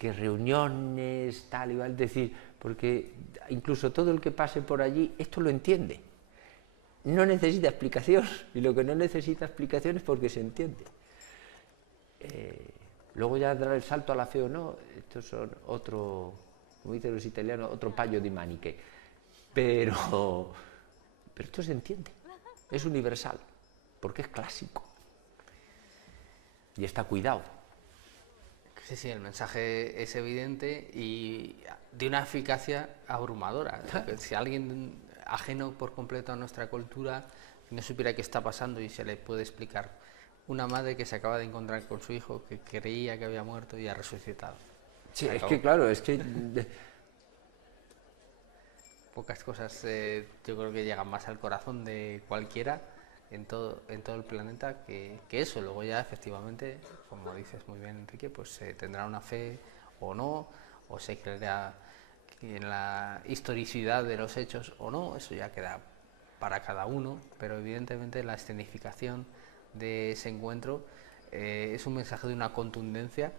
reuniones, tal y cual, es decir, porque incluso todo el que pase por allí esto lo entiende. No necesita explicación, y lo que no necesita explicación es porque se entiende. Luego ya dar el salto a la fe o no, estos son otro, como dicen los italianos, otro paio di maniche. Pero esto se entiende, es universal, porque es clásico. Y está cuidado. Sí, sí, el mensaje es evidente y de una eficacia abrumadora. Si alguien ajeno por completo a nuestra cultura no supiera qué está pasando, y se le puede explicar, una madre que se acaba de encontrar con su hijo, que creía que había muerto y ha resucitado. Sí, es que claro, es que pocas cosas yo creo que llegan más al corazón de cualquiera en todo el planeta que eso. Luego ya efectivamente, como dices muy bien, Enrique, pues se tendrá una fe o no, o se creerá en la historicidad de los hechos o no, eso ya queda para cada uno, pero evidentemente la escenificación de ese encuentro es un mensaje de una contundencia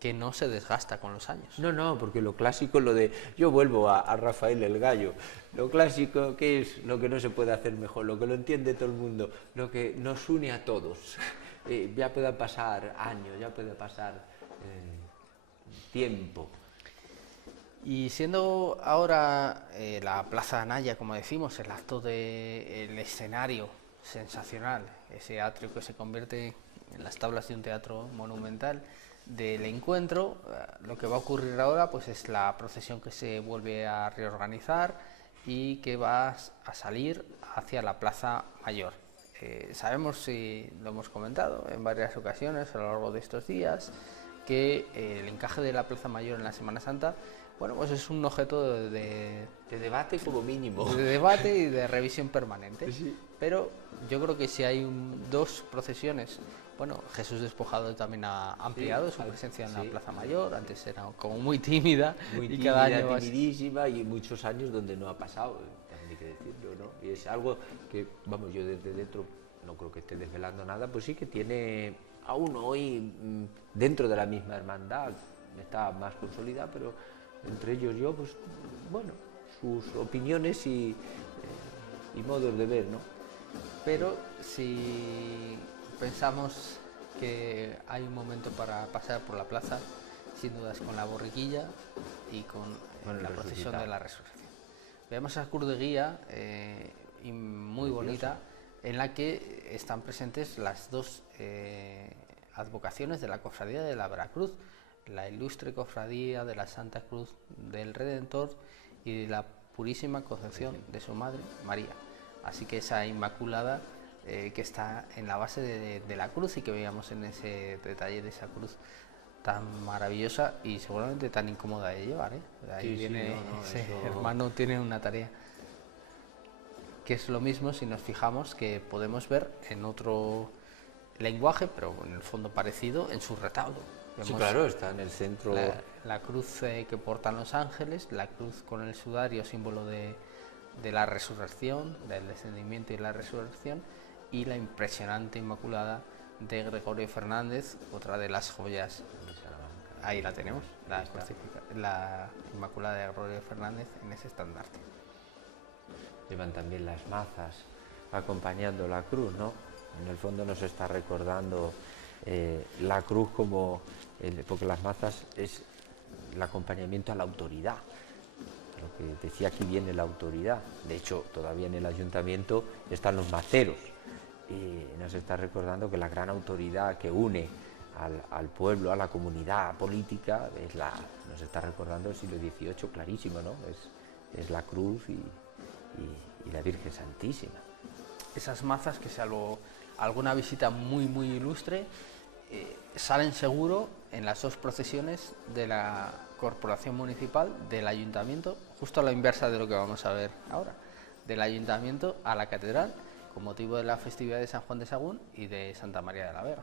que no se desgasta con los años. No, porque lo clásico, lo de, yo vuelvo a Rafael el Gallo, lo clásico, que es lo que no se puede hacer mejor, lo que lo entiende todo el mundo, lo que nos une a todos. Ya pueda pasar años, ya puede pasar tiempo. Y siendo ahora la Plaza Anaya, como decimos, el acto el escenario sensacional, ese atrio que se convierte en las tablas de un teatro monumental del encuentro, lo que va a ocurrir ahora pues es la procesión que se vuelve a reorganizar y que va a salir hacia la Plaza Mayor. sabemos, y lo hemos comentado en varias ocasiones a lo largo de estos días, que el encaje de la Plaza Mayor en la Semana Santa, bueno, pues es un objeto de debate como mínimo. De debate y de revisión permanente. Sí. Pero yo creo que si hay dos procesiones, bueno, Jesús Despojado también ha ampliado su presencia en la Plaza Mayor, antes era como muy tímida, y cada año timidísima, y muchos años donde no ha pasado, también hay que decirlo, ¿no? Y es algo que, vamos, yo desde dentro no creo que esté desvelando nada, pues sí que tiene aún hoy dentro de la misma hermandad, está más consolidada, pero entre ellos yo, pues bueno, sus opiniones y modos de ver, ¿no? Pero si pensamos que hay un momento para pasar por la plaza, sin duda es con la borriquilla y con la procesión de la resurrección. Vemos a cruz de guía y muy bonita, en la que están presentes las dos advocaciones de la Cofradía de la Veracruz, la ilustre Cofradía de la Santa Cruz del Redentor y de la Purísima Concepción de su Madre, María. Así que esa Inmaculada que está en la base de la cruz y que veíamos en ese detalle de esa cruz tan maravillosa y seguramente tan incómoda de llevar, ¿eh? Ahí viene ese hermano, tiene una tarea. Que es lo mismo si nos fijamos que podemos ver en otro lenguaje, pero en el fondo parecido, en su retablo. Sí, claro, está en el centro. La cruz que portan los ángeles, la cruz con el sudario, símbolo de la resurrección, del descendimiento y la resurrección, y la impresionante Inmaculada de Gregorio Fernández, otra de las joyas. Ahí la tenemos, la Inmaculada de Gregorio Fernández en ese estandarte. Llevan también las mazas acompañando la cruz, ¿no? En el fondo nos está recordando la cruz como, porque las mazas es el acompañamiento a la autoridad. Lo que decía, aquí viene la autoridad. De hecho, todavía en el ayuntamiento están los maceros. Y nos está recordando que la gran autoridad que une al pueblo, a la comunidad política, nos está recordando el siglo XVIII, clarísimo, ¿no? Es la cruz y la Virgen Santísima. Esas mazas que, salvo alguna visita muy ilustre, salen seguro en las dos procesiones de la Corporación Municipal, del Ayuntamiento, justo a la inversa de lo que vamos a ver ahora, del Ayuntamiento a la Catedral, con motivo de la festividad de San Juan de Sagún y de Santa María de la Vega.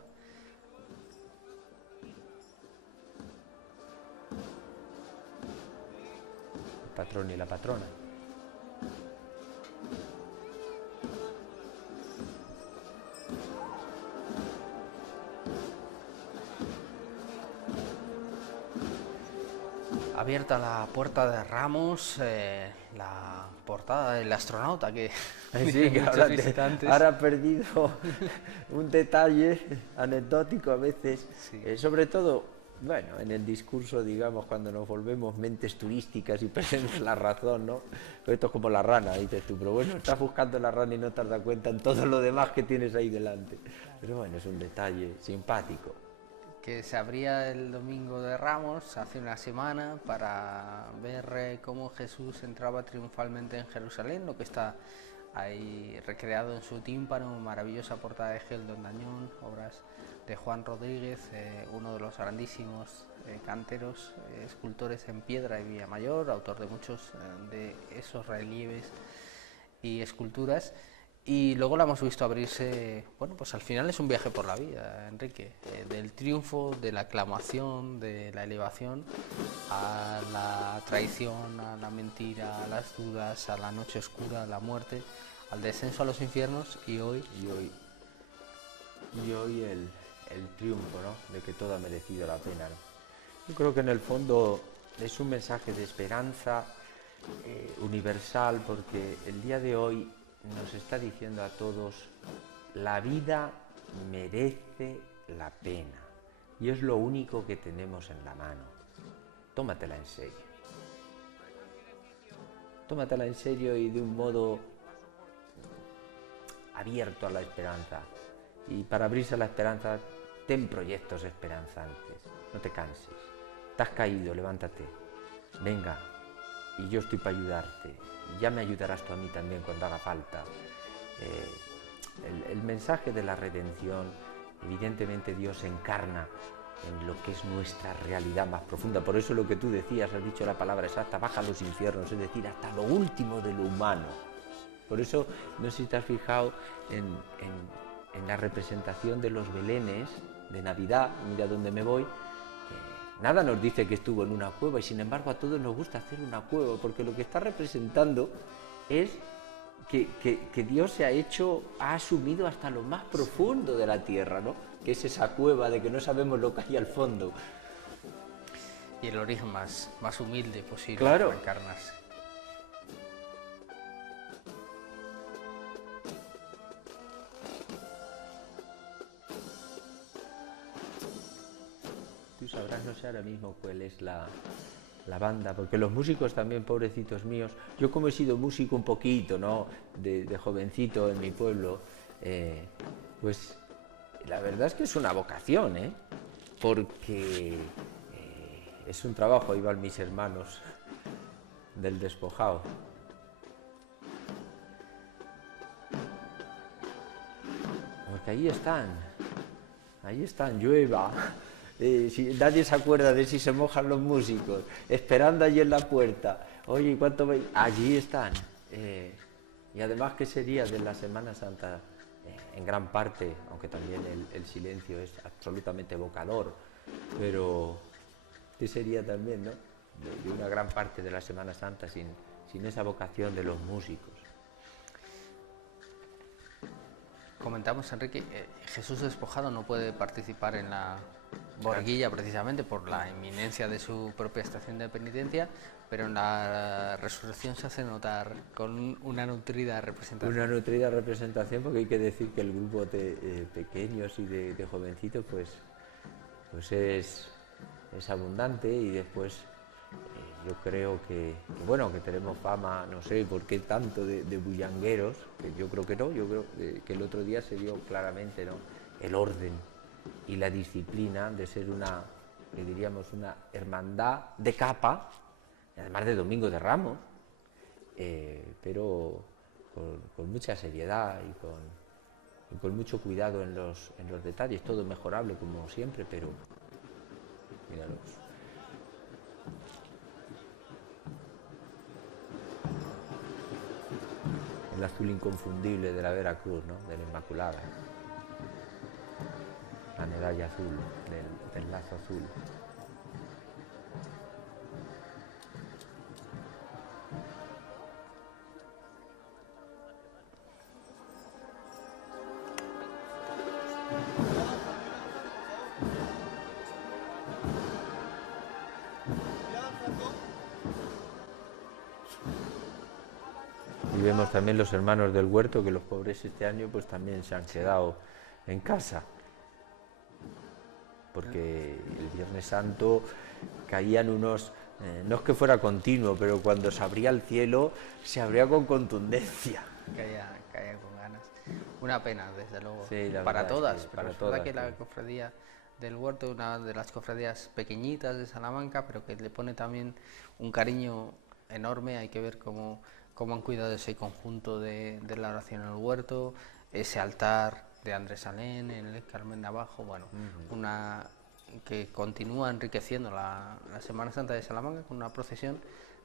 El patrón y la patrona. Abierta la puerta de Ramos, la portada del astronauta que sí, que ahora ha perdido un detalle anecdótico a veces, sí. Sobre todo, bueno, en el discurso, digamos, cuando nos volvemos mentes turísticas y perdemos la razón, ¿no? Esto es como la rana, dices tú, pero bueno, estás buscando la rana y no te has dado cuenta en todo lo demás que tienes ahí delante. Pero bueno, es un detalle simpático. Que se abría el domingo de Ramos hace una semana para ver cómo Jesús entraba triunfalmente en Jerusalén, lo que está ahí recreado en su tímpano, maravillosa portada de Geldon Dañón, obras de Juan Rodríguez, uno de los grandísimos canteros, escultores en piedra de Villamayor, autor de muchos de esos relieves y esculturas. Y luego la hemos visto abrirse, bueno, pues al final es un viaje por la vida, Enrique, del triunfo, de la aclamación, de la elevación, a la traición, a la mentira, a las dudas, a la noche oscura, a la muerte, al descenso a los infiernos y hoy el triunfo, ¿no? De que todo ha merecido la pena, ¿no? Yo creo que en el fondo es un mensaje de esperanza universal, porque el día de hoy nos está diciendo a todos: la vida merece la pena y es lo único que tenemos en la mano. Tómatela en serio. Tómatela en serio y de un modo abierto a la esperanza. Y para abrirse a la esperanza, ten proyectos esperanzantes. No te canses. Te has caído, levántate. Venga, y yo estoy para ayudarte. Ya me ayudarás tú a mí también cuando haga falta. el mensaje de la redención. Evidentemente Dios se encarna en lo que es nuestra realidad más profunda. Por eso lo que tú decías, has dicho la palabra exacta, baja a los infiernos, es decir, hasta lo último de lo humano. Por eso, no sé si te has fijado en la representación de los belenes de Navidad, mira dónde me voy, nada nos dice que estuvo en una cueva y sin embargo a todos nos gusta hacer una cueva, porque lo que está representando es que Dios ha asumido hasta lo más profundo de la tierra, ¿no? Que es esa cueva de que no sabemos lo que hay al fondo. Y el origen más humilde posible, claro, para encarnarse. Tú sabrás, no sé ahora mismo cuál es la banda, porque los músicos también, pobrecitos míos, yo como he sido músico un poquito, ¿no? de jovencito en mi pueblo, pues la verdad es que es una vocación, porque es un trabajo, ahí van mis hermanos del despojado. Porque ahí están, llueva. Si nadie se acuerda de si se mojan los músicos, esperando allí en la puerta. Oye, ¿cuánto veis? Allí están. Y además, ¿qué sería de la Semana Santa? En gran parte, aunque también el silencio es absolutamente evocador, pero ¿qué sería también, no? de una gran parte de la Semana Santa sin esa vocación de los músicos? Comentamos, Enrique, Jesús despojado no puede participar en la borguilla precisamente por la inminencia de su propia estación de penitencia, pero en la resurrección se hace notar con una nutrida representación. Una nutrida representación, porque hay que decir que el grupo de pequeños y de jovencitos pues es abundante, y después yo creo que tenemos fama, no sé por qué tanto, de bullangueros, que yo creo que no, yo creo que el otro día se vio claramente, ¿no? El orden y la disciplina de ser una hermandad de capa, además de Domingo de Ramos, pero con mucha seriedad y con mucho cuidado en los detalles, todo mejorable como siempre, pero míralos. El azul inconfundible de la Veracruz, ¿no? De la Inmaculada. La medalla azul, del lazo azul. Y vemos también los hermanos del huerto, que los pobres este año pues también se han quedado en casa, porque el Viernes Santo caían unos, no es que fuera continuo, pero cuando se abría el cielo, se abría con contundencia. Caía con ganas. Una pena, desde luego, Sí, para todas, sí, pero es verdad que la cofradía del Huerto, una de las cofradías pequeñitas de Salamanca, pero que le pone también un cariño enorme. Hay que ver cómo han cuidado ese conjunto de la oración en el Huerto, ese altar de Andrés Alén, en el Carmen de Abajo, bueno, que continúa enriqueciendo la Semana Santa de Salamanca con una procesión,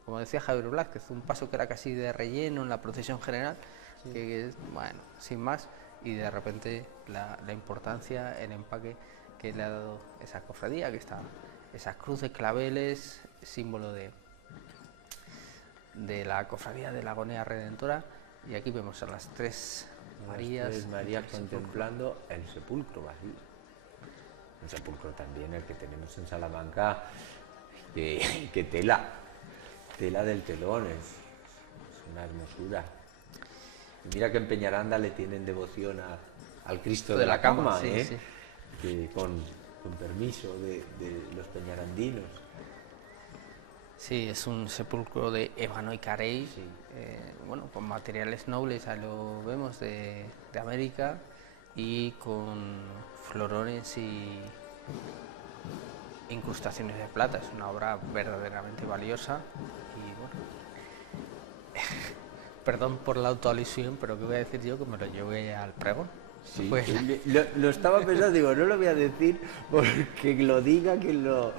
como decía Javier Blázquez, un paso que era casi de relleno en la procesión general, sí, que bueno, sin más, y de repente la importancia, el empaque que le ha dado esa cofradía, que está esa cruz de claveles, símbolo de la cofradía de la Agonía Redentora, y aquí vemos a las tres Marías. Las tres Marías contemplando el sepulcro vacío. Un sepulcro también el que tenemos en Salamanca, que tela del telón, es una hermosura. Y mira que en Peñaranda le tienen devoción al Cristo de la Cama, sí, sí. Que con permiso de los peñarandinos. Sí, es un sepulcro de ébano y carey, sí. Bueno, con materiales nobles, ahí lo vemos, de América, y con florones y incrustaciones de plata. Es una obra verdaderamente valiosa, y bueno, perdón por la autoalusión, pero ¿qué voy a decir yo? Que me lo llevé al pregón. Sí, Pues, lo estaba pensando, digo, no lo voy a decir porque lo diga, que lo...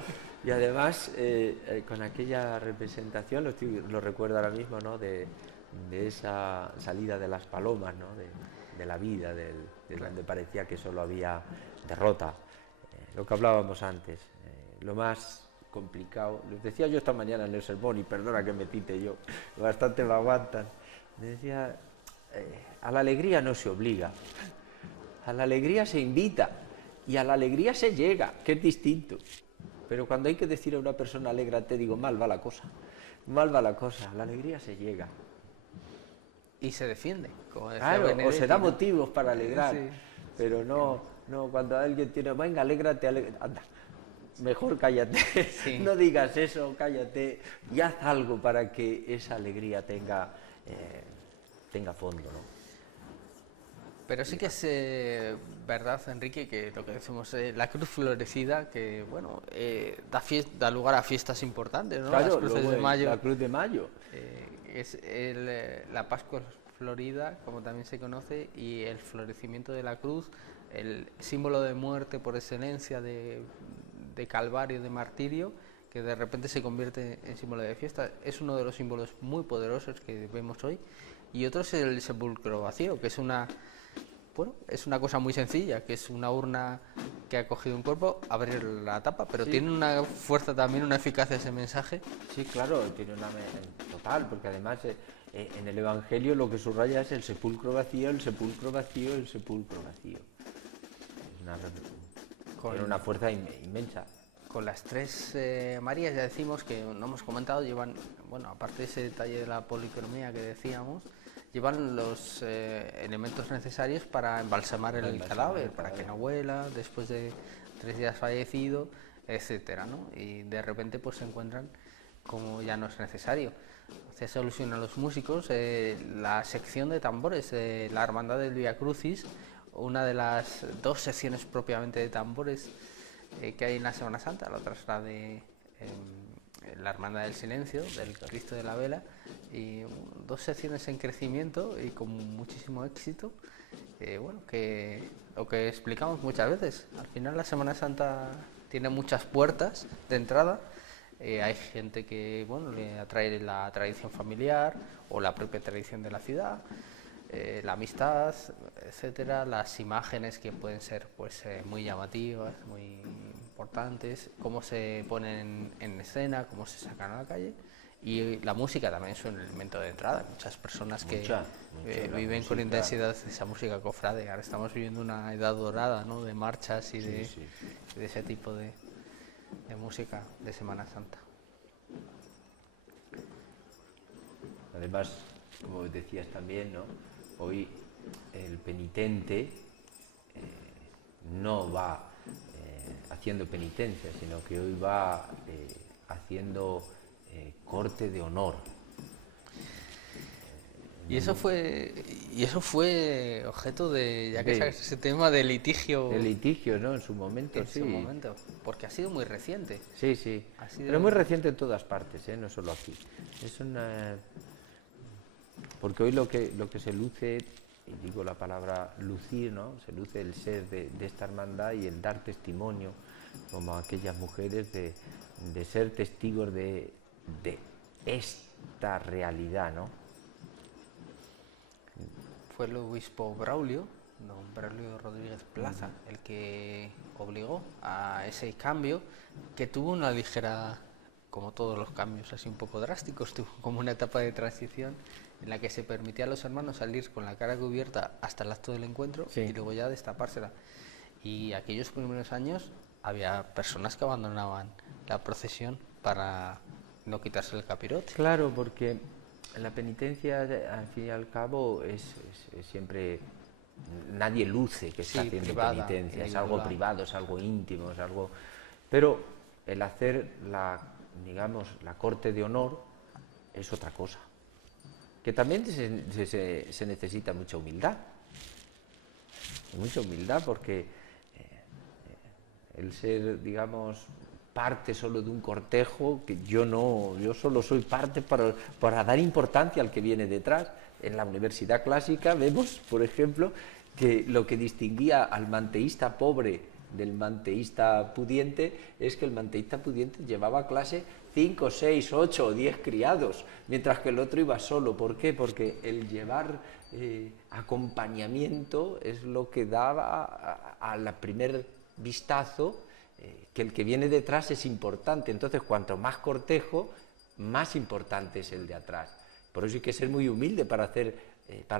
Y además, con aquella representación, lo recuerdo ahora mismo, ¿no? De esa salida de las palomas, ¿no? De la vida, de donde parecía que solo había derrota. Lo que hablábamos antes, lo más complicado, les decía yo esta mañana en el sermón, y perdona que me cite yo, bastante me aguantan, me decía, a la alegría no se obliga, a la alegría se invita, y a la alegría se llega, que es distinto. Pero cuando hay que decir a una persona alégrate, digo, mal va la cosa, a la alegría se llega. y se defiende, como decía Claro, o Benedetti, se da ¿no? motivos para alegrar, Sí. pero no cuando alguien tiene, venga, alégrate, anda, mejor cállate, Sí. no digas eso, cállate, y haz algo para que esa alegría tenga fondo, ¿no? Pero sí que es verdad, Enrique, que lo que decimos, la cruz florecida, que bueno, da lugar a fiestas importantes, ¿no? Las Claro, cruces luego de mayo. la Cruz de Mayo. Es la Pascua Florida, como también se conoce, y el florecimiento de la cruz, el símbolo de muerte por excelencia, de calvario, de martirio, que de repente se convierte en símbolo de fiesta. Es uno de los símbolos muy poderosos que vemos hoy. Y otro es el sepulcro vacío, que es una cosa muy sencilla, que es una urna que ha cogido un cuerpo, abrir la tapa, pero Sí. tiene una fuerza también, una eficacia ese mensaje. Sí, claro, tiene una total, porque además en el Evangelio lo que subraya es el sepulcro vacío, el sepulcro vacío, el sepulcro vacío. Tiene una fuerza inmensa. Con las tres Marías, ya decimos que no hemos comentado, llevan, bueno, aparte de ese detalle de la policromía que decíamos, llevan los elementos necesarios para embalsamar el cadáver, para que no huela después de 3 días fallecido, etcétera, ¿no? Y de repente pues se encuentran como ya no es necesario. Hacías alusión a los músicos, la sección de tambores de la Hermandad del Vía Crucis, una de las 2 secciones propiamente de tambores que hay en la Semana Santa, la otra es la de la Hermandad del Silencio, del Cristo de la Vela, y 2 secciones en crecimiento y con muchísimo éxito, bueno, que lo que explicamos muchas veces, al final la Semana Santa tiene muchas puertas de entrada. Hay gente que, bueno, le atrae la tradición familiar o la propia tradición de la ciudad, la amistad, etcétera, las imágenes que pueden ser pues muy llamativas, muy importantes, cómo se ponen en escena, cómo se sacan a la calle, y la música también es un elemento de entrada. Muchas personas que viven con intensidad esa música cofrade. Ahora estamos viviendo una edad dorada, ¿no?, de marchas y de ese tipo de música de Semana Santa. Además, como decías también, ¿no?, hoy el penitente no va haciendo penitencia, sino que hoy va haciendo corte de honor. Y eso fue objeto de, ya que De- sacas ese tema, de litigio. El litigio, ¿no?, en su momento, En sí. su momento, porque ha sido muy reciente. Sí, sí. Ha sido- Pero muy reciente en todas partes, no solo aquí. Es una... Porque hoy lo que se luce, y digo la palabra lucir, ¿no?, se luce el ser de esta hermandad y el dar testimonio, como aquellas mujeres, de ser testigos de esta realidad, ¿no? Fue el obispo Braulio, don Braulio Rodríguez Plaza, el que obligó a ese cambio, que tuvo una ligera, como todos los cambios así un poco drásticos, tuvo como una etapa de transición en la que se permitía a los hermanos salir con la cara cubierta hasta el acto del encuentro, Sí. y luego ya destapársela. Y aquellos primeros años había personas que abandonaban la procesión para no quitarse el capirote. Claro, porque la penitencia, al fin y al cabo, es siempre... Nadie luce que está Sí, haciendo privada, penitencia, es individual. algo privado, es algo íntimo, es algo... Pero el hacer la corte de honor es otra cosa. Que también se necesita mucha humildad. Mucha humildad porque el ser, digamos, parte solo de un cortejo, que yo solo soy parte para dar importancia al que viene detrás, en la Universidad Clásica vemos, por ejemplo, que lo que distinguía al manteísta pobre del manteísta pudiente es que el manteísta pudiente llevaba a clase 5, 6, 8 o 10 criados, mientras que el otro iba solo. ¿Por qué? Porque el llevar acompañamiento es lo que daba al primer vistazo que el que viene detrás es importante. Entonces, cuanto más cortejo, más importante es el de atrás. Por eso hay que ser muy humilde para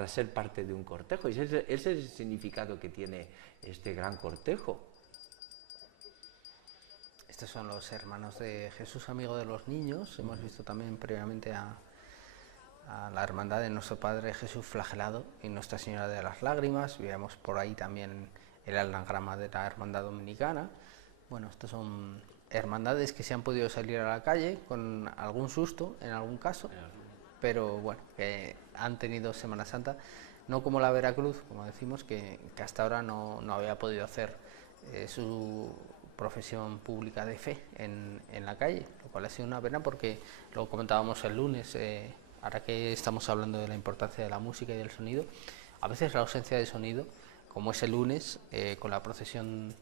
ser parte de un cortejo. Y ese es el significado que tiene este gran cortejo. Estos son los hermanos de Jesús, amigo de los niños. Hemos visto también previamente a la hermandad de nuestro Padre Jesús flagelado y Nuestra Señora de las Lágrimas. Veamos por ahí también el anagrama de la hermandad dominicana. Bueno, estas son hermandades que se han podido salir a la calle con algún susto en algún caso, pero bueno, que han tenido Semana Santa, no como la Veracruz, como decimos, que hasta ahora no había podido hacer su profesión pública de fe en la calle, lo cual ha sido una pena porque lo comentábamos el lunes, ahora que estamos hablando de la importancia de la música y del sonido, a veces la ausencia de sonido, como es el lunes, con la procesión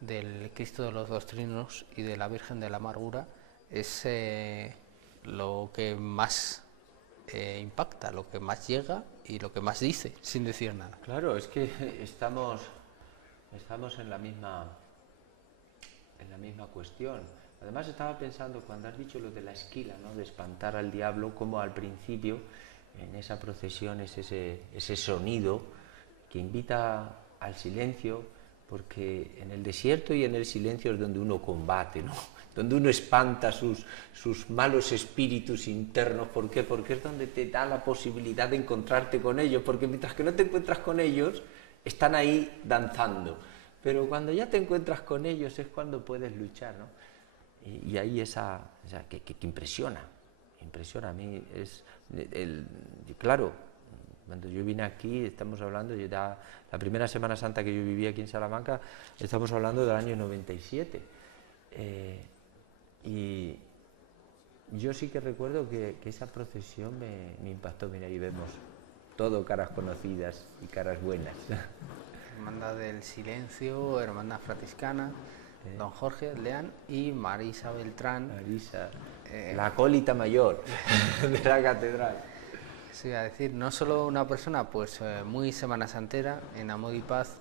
del Cristo de los Dos Trinos y de la Virgen de la Amargura, es lo que más impacta, lo que más llega y lo que más dice, sin decir nada. Claro, es que estamos en la misma cuestión. Además estaba pensando, cuando has dicho lo de la esquila, ¿no?, de espantar al diablo, como al principio en esa procesión es ese sonido que invita al silencio, porque en el desierto y en el silencio es donde uno combate, ¿no?, donde uno espanta sus malos espíritus internos. ¿Por qué? Porque es donde te da la posibilidad de encontrarte con ellos, porque mientras que no te encuentras con ellos, están ahí danzando. Pero cuando ya te encuentras con ellos es cuando puedes luchar, ¿no? Y ahí que impresiona a mí. Claro, cuando yo vine aquí, estamos hablando, la primera Semana Santa que yo viví aquí en Salamanca, estamos hablando del año 97. Y yo sí que recuerdo que esa procesión me impactó. Mira, ahí vemos todo caras conocidas y caras buenas. Hermandad del Silencio, Hermandad Franciscana, Don Jorge Leán y Marisa Beltrán. Marisa, la acólita mayor de la catedral. Sí, a decir, no solo una persona pues muy semana santera en Amor y Paz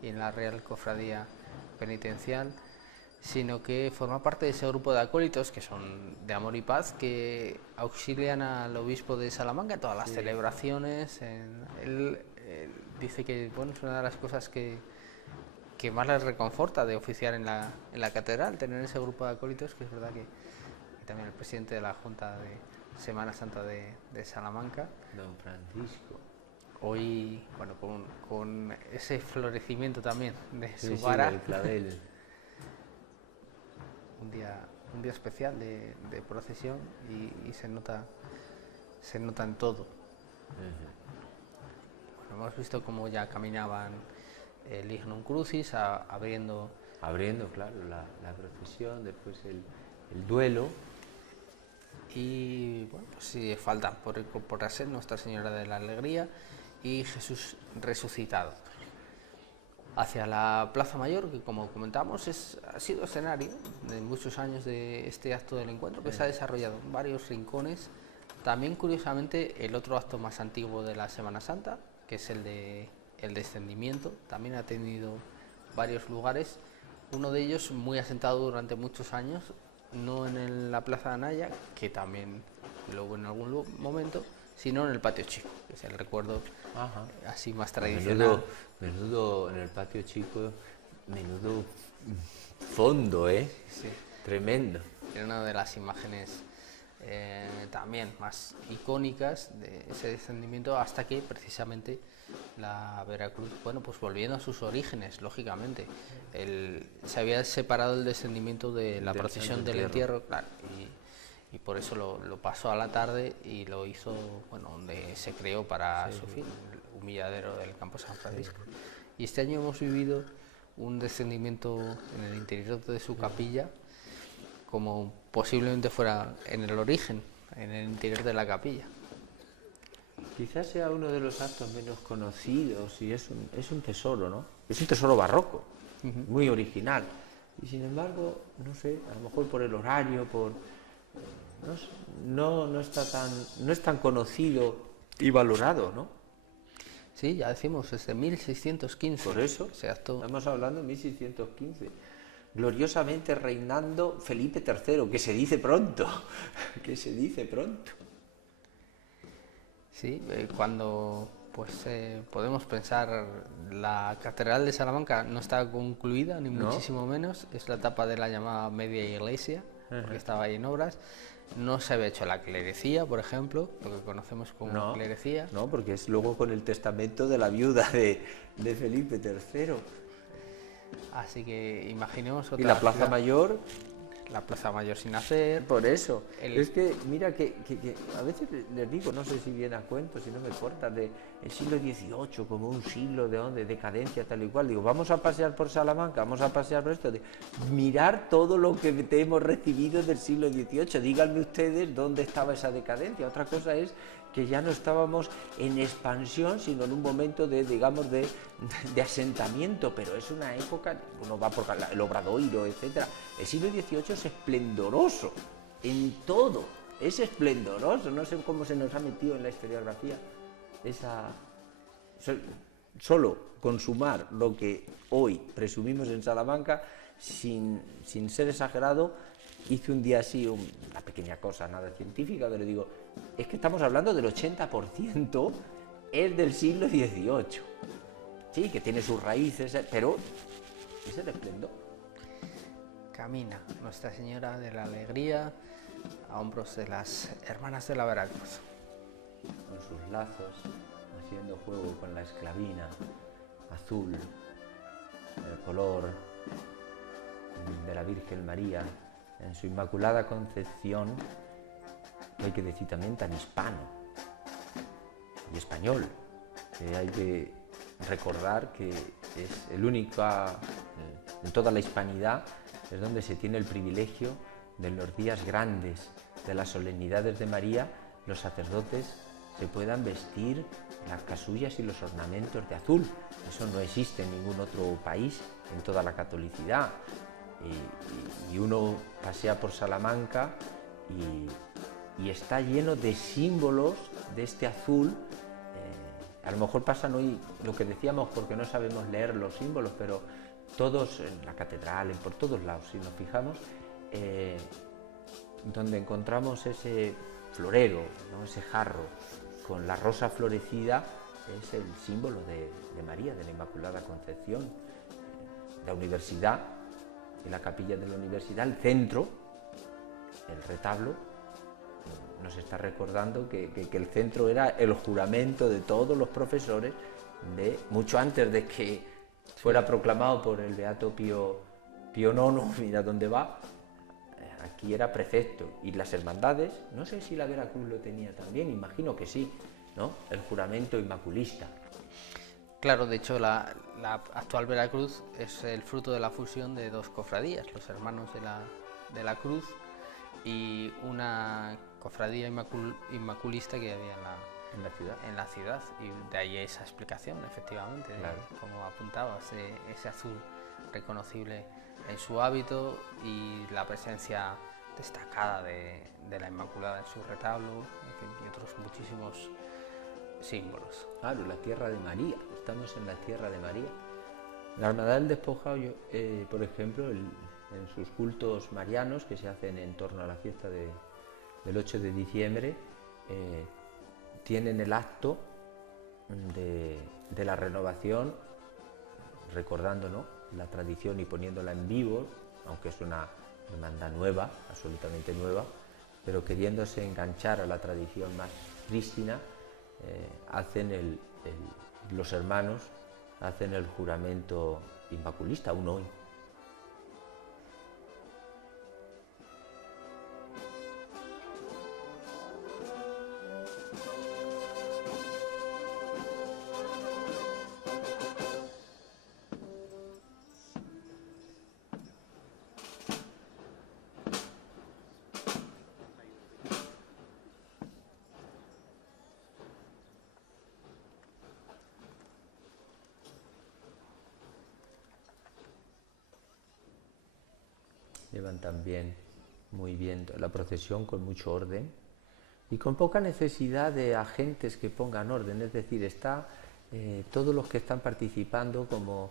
y en la Real Cofradía Penitencial, sino que forma parte de ese grupo de acólitos que son de Amor y Paz, que auxilian al obispo de Salamanca en todas las celebraciones. Él dice que bueno, es una de las cosas que más les reconforta de oficiar en la catedral, tener ese grupo de acólitos, que es verdad que también el presidente de la Junta de Semana Santa de Salamanca, Don Francisco, hoy, bueno, con ese florecimiento también de su vara, del clavel. un día especial de procesión y se nota en todo. Bueno, hemos visto cómo ya caminaban el Ignum Crucis abriendo, claro, la procesión, después el duelo. Y bueno, pues sí, faltan por incorporarse Nuestra Señora de la Alegría y Jesús resucitado. Hacia la Plaza Mayor, que como comentamos ha sido escenario de muchos años de este acto del encuentro, que se ha desarrollado en varios rincones. También, curiosamente, el otro acto más antiguo de la Semana Santa, que es el descendimiento, también ha tenido varios lugares, uno de ellos muy asentado durante muchos años, no en la Plaza de Anaya, que también luego en algún momento, sino en el Patio Chico, que es el recuerdo así más tradicional. Menudo en el Patio Chico, menudo fondo, Sí. Tremendo. Era una de las imágenes también más icónicas de ese descendimiento, hasta que precisamente la Veracruz, bueno, pues volviendo a sus orígenes, lógicamente, se había separado el descendimiento de la procesión del entierro, claro, y por eso lo pasó a la tarde y lo hizo, bueno, donde se creó para su fin, el humilladero del Campo San Francisco. Y este año hemos vivido un descendimiento en el interior de su capilla, como posiblemente fuera en el origen, en el interior de la capilla. Quizás sea uno de los actos menos conocidos y es un tesoro, ¿no? Es un tesoro barroco, muy original. Y sin embargo, no sé, a lo mejor por el horario, no es tan conocido y valorado, ¿no? Sí, ya decimos, desde 1615. Por eso, ese acto. estamos hablando de 1615. Gloriosamente reinando Felipe III, que se dice pronto, que se dice pronto. Sí, cuando podemos pensar, la Catedral de Salamanca no está concluida, ni No. muchísimo menos, es la etapa de la llamada media iglesia, porque estaba ahí en obras. No se había hecho la clerecía, por ejemplo, lo que conocemos como clerecía. No, porque es luego con el testamento de la viuda de Felipe III. Así que imaginemos otra Y la Plaza ciudad. Mayor, La Plaza Mayor sin hacer. por eso. El- Es que, mira, que a veces les digo, no sé si viene a cuento, si no me cortas, de el siglo XVIII como un siglo de decadencia, tal y cual. Digo, vamos a pasear por Salamanca, vamos a pasear por esto. Mirar todo lo que hemos recibido del siglo XVIII. Díganme ustedes dónde estaba esa decadencia. Otra cosa es que ya no estábamos en expansión, sino en un momento digamos, de asentamiento, pero es una época, uno va por el Obradoiro, etcétera. El siglo XVIII es esplendoroso, en todo, es esplendoroso, no sé cómo se nos ha metido en la historiografía solo consumar lo que hoy presumimos en Salamanca, sin ser exagerado. Hice un día así, una pequeña cosa, nada científica, pero digo, es que estamos hablando del 80% es del siglo XVIII. Sí, que tiene sus raíces, pero es el esplendor. Camina Nuestra Señora de la Alegría a hombros de las Hermanas de la Veracruz. Con sus lazos, haciendo juego con la esclavina azul, el color de la Virgen María, en su Inmaculada Concepción, que hay que decir también tan hispano y español, que hay que recordar que es el único, en toda la hispanidad, es donde se tiene el privilegio de los días grandes, de las solemnidades de María, los sacerdotes se puedan vestir las casullas y los ornamentos de azul. Eso no existe en ningún otro país, en toda la catolicidad. Y uno pasea por Salamanca y está lleno de símbolos de este azul. A lo mejor pasan hoy lo que decíamos porque no sabemos leer los símbolos, pero todos en la catedral, por todos lados, si nos fijamos, donde encontramos ese florero, ¿no? Ese jarro con la rosa florecida, es el símbolo de María, de la Inmaculada Concepción. La universidad, en la capilla de la universidad, el centro, el retablo, nos está recordando que el centro era el juramento de todos los profesores, mucho antes de que fuera proclamado por el Beato Pío IX, mira dónde va, aquí era precepto. Y las hermandades, no sé si la Veracruz lo tenía también, imagino que sí, ¿no? El juramento inmaculista. Claro, de hecho la actual Veracruz es el fruto de la fusión de dos cofradías, los Hermanos de la Cruz y una cofradía inmaculista que había en la ciudad, y de ahí esa explicación, efectivamente, claro, como apuntabas, ese azul reconocible en su hábito y la presencia destacada de la Inmaculada en su retablo, en fin, y otros muchísimos símbolos. Claro, la tierra de María, estamos en la tierra de María. La Hermandad del Despojado, por ejemplo, en sus cultos marianos que se hacen en torno a la fiesta del 8 de diciembre, tienen el acto de la renovación, recordando, ¿no?, la tradición y poniéndola en vivo, aunque es una hermandad nueva, absolutamente nueva, pero queriéndose enganchar a la tradición más prístina, hacen los hermanos hacen el juramento inmaculista aún hoy. llevan también muy bien la procesión con mucho orden y con poca necesidad de agentes que pongan orden, es decir, está todos los que están participando como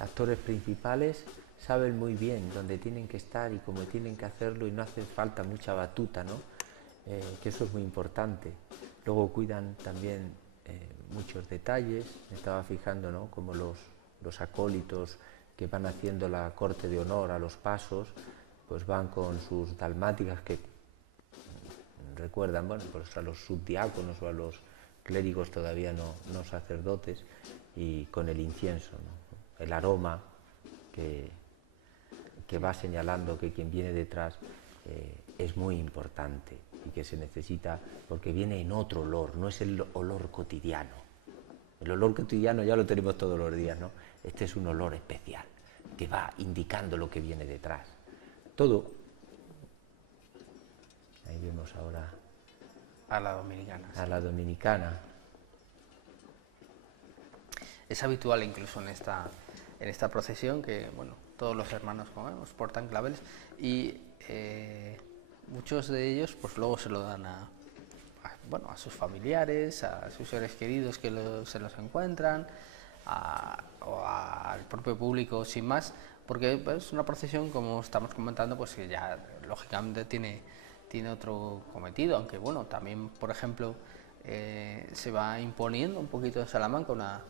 actores principales saben muy bien dónde tienen que estar y cómo tienen que hacerlo y no hace falta mucha batuta, ¿no? Que eso es muy importante. Luego cuidan también muchos detalles, me estaba fijando, ¿no? Como los acólitos que van haciendo la corte de honor a los pasos, pues van con sus dalmáticas que recuerdan, bueno, pues a los subdiáconos o a los clérigos todavía no sacerdotes, y con el incienso, ¿no? El aroma que va señalando que quien viene detrás es muy importante y que se necesita porque viene en otro olor, no es el olor cotidiano. El olor cotidiano ya lo tenemos todos los días, ¿no? Este es un olor especial que va indicando lo que viene detrás. Todo. Ahí vemos ahora a la dominicana. A la dominicana. Es habitual incluso en esta procesión que, bueno, todos los hermanos, como vemos, portan claveles y muchos de ellos pues luego se lo dan a sus familiares, a sus seres queridos que se los encuentran, o al propio público sin más, porque es una procesión, como estamos comentando, pues que ya lógicamente tiene otro cometido, aunque bueno, también por ejemplo se va imponiendo un poquito en Salamanca una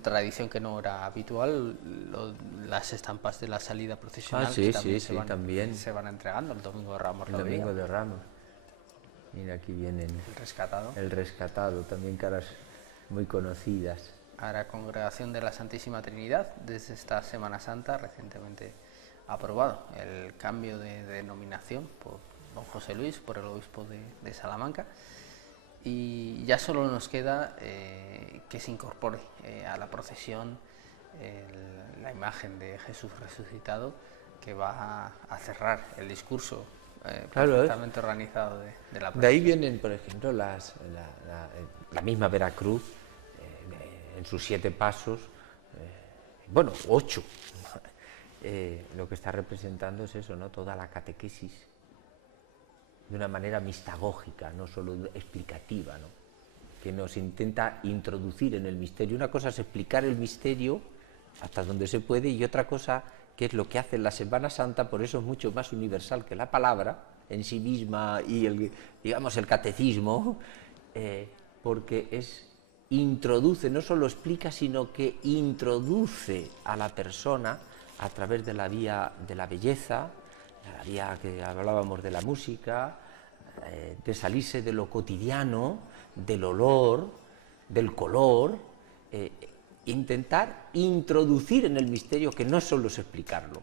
tradición que no era habitual, las estampas de la salida procesional sí, que también se van entregando el Domingo de Ramos. El Domingo de Ramos. Mira, aquí vienen el rescatado, también caras muy conocidas. A la Congregación de la Santísima Trinidad, desde esta Semana Santa recientemente aprobado el cambio de denominación por don José Luis, por el obispo de Salamanca, y ya solo nos queda que se incorpore a la procesión la imagen de Jesús resucitado, que va a cerrar el discurso perfectamente organizado de la procesión. De ahí vienen, por ejemplo, la misma Veracruz, en sus 7 pasos, 8. Lo que está representando es eso, ¿no? Toda la catequesis, de una manera mistagógica, no solo explicativa, ¿no? Que nos intenta introducir en el misterio. Una cosa es explicar el misterio hasta donde se puede, y otra cosa, que es lo que hace la Semana Santa, por eso es mucho más universal que la palabra en sí misma y el catecismo, porque introduce, no solo explica, sino que introduce a la persona a través de la vía de la belleza, la vía que hablábamos de la música, de salirse de lo cotidiano, del olor, del color, intentar introducir en el misterio, que no solo es explicarlo,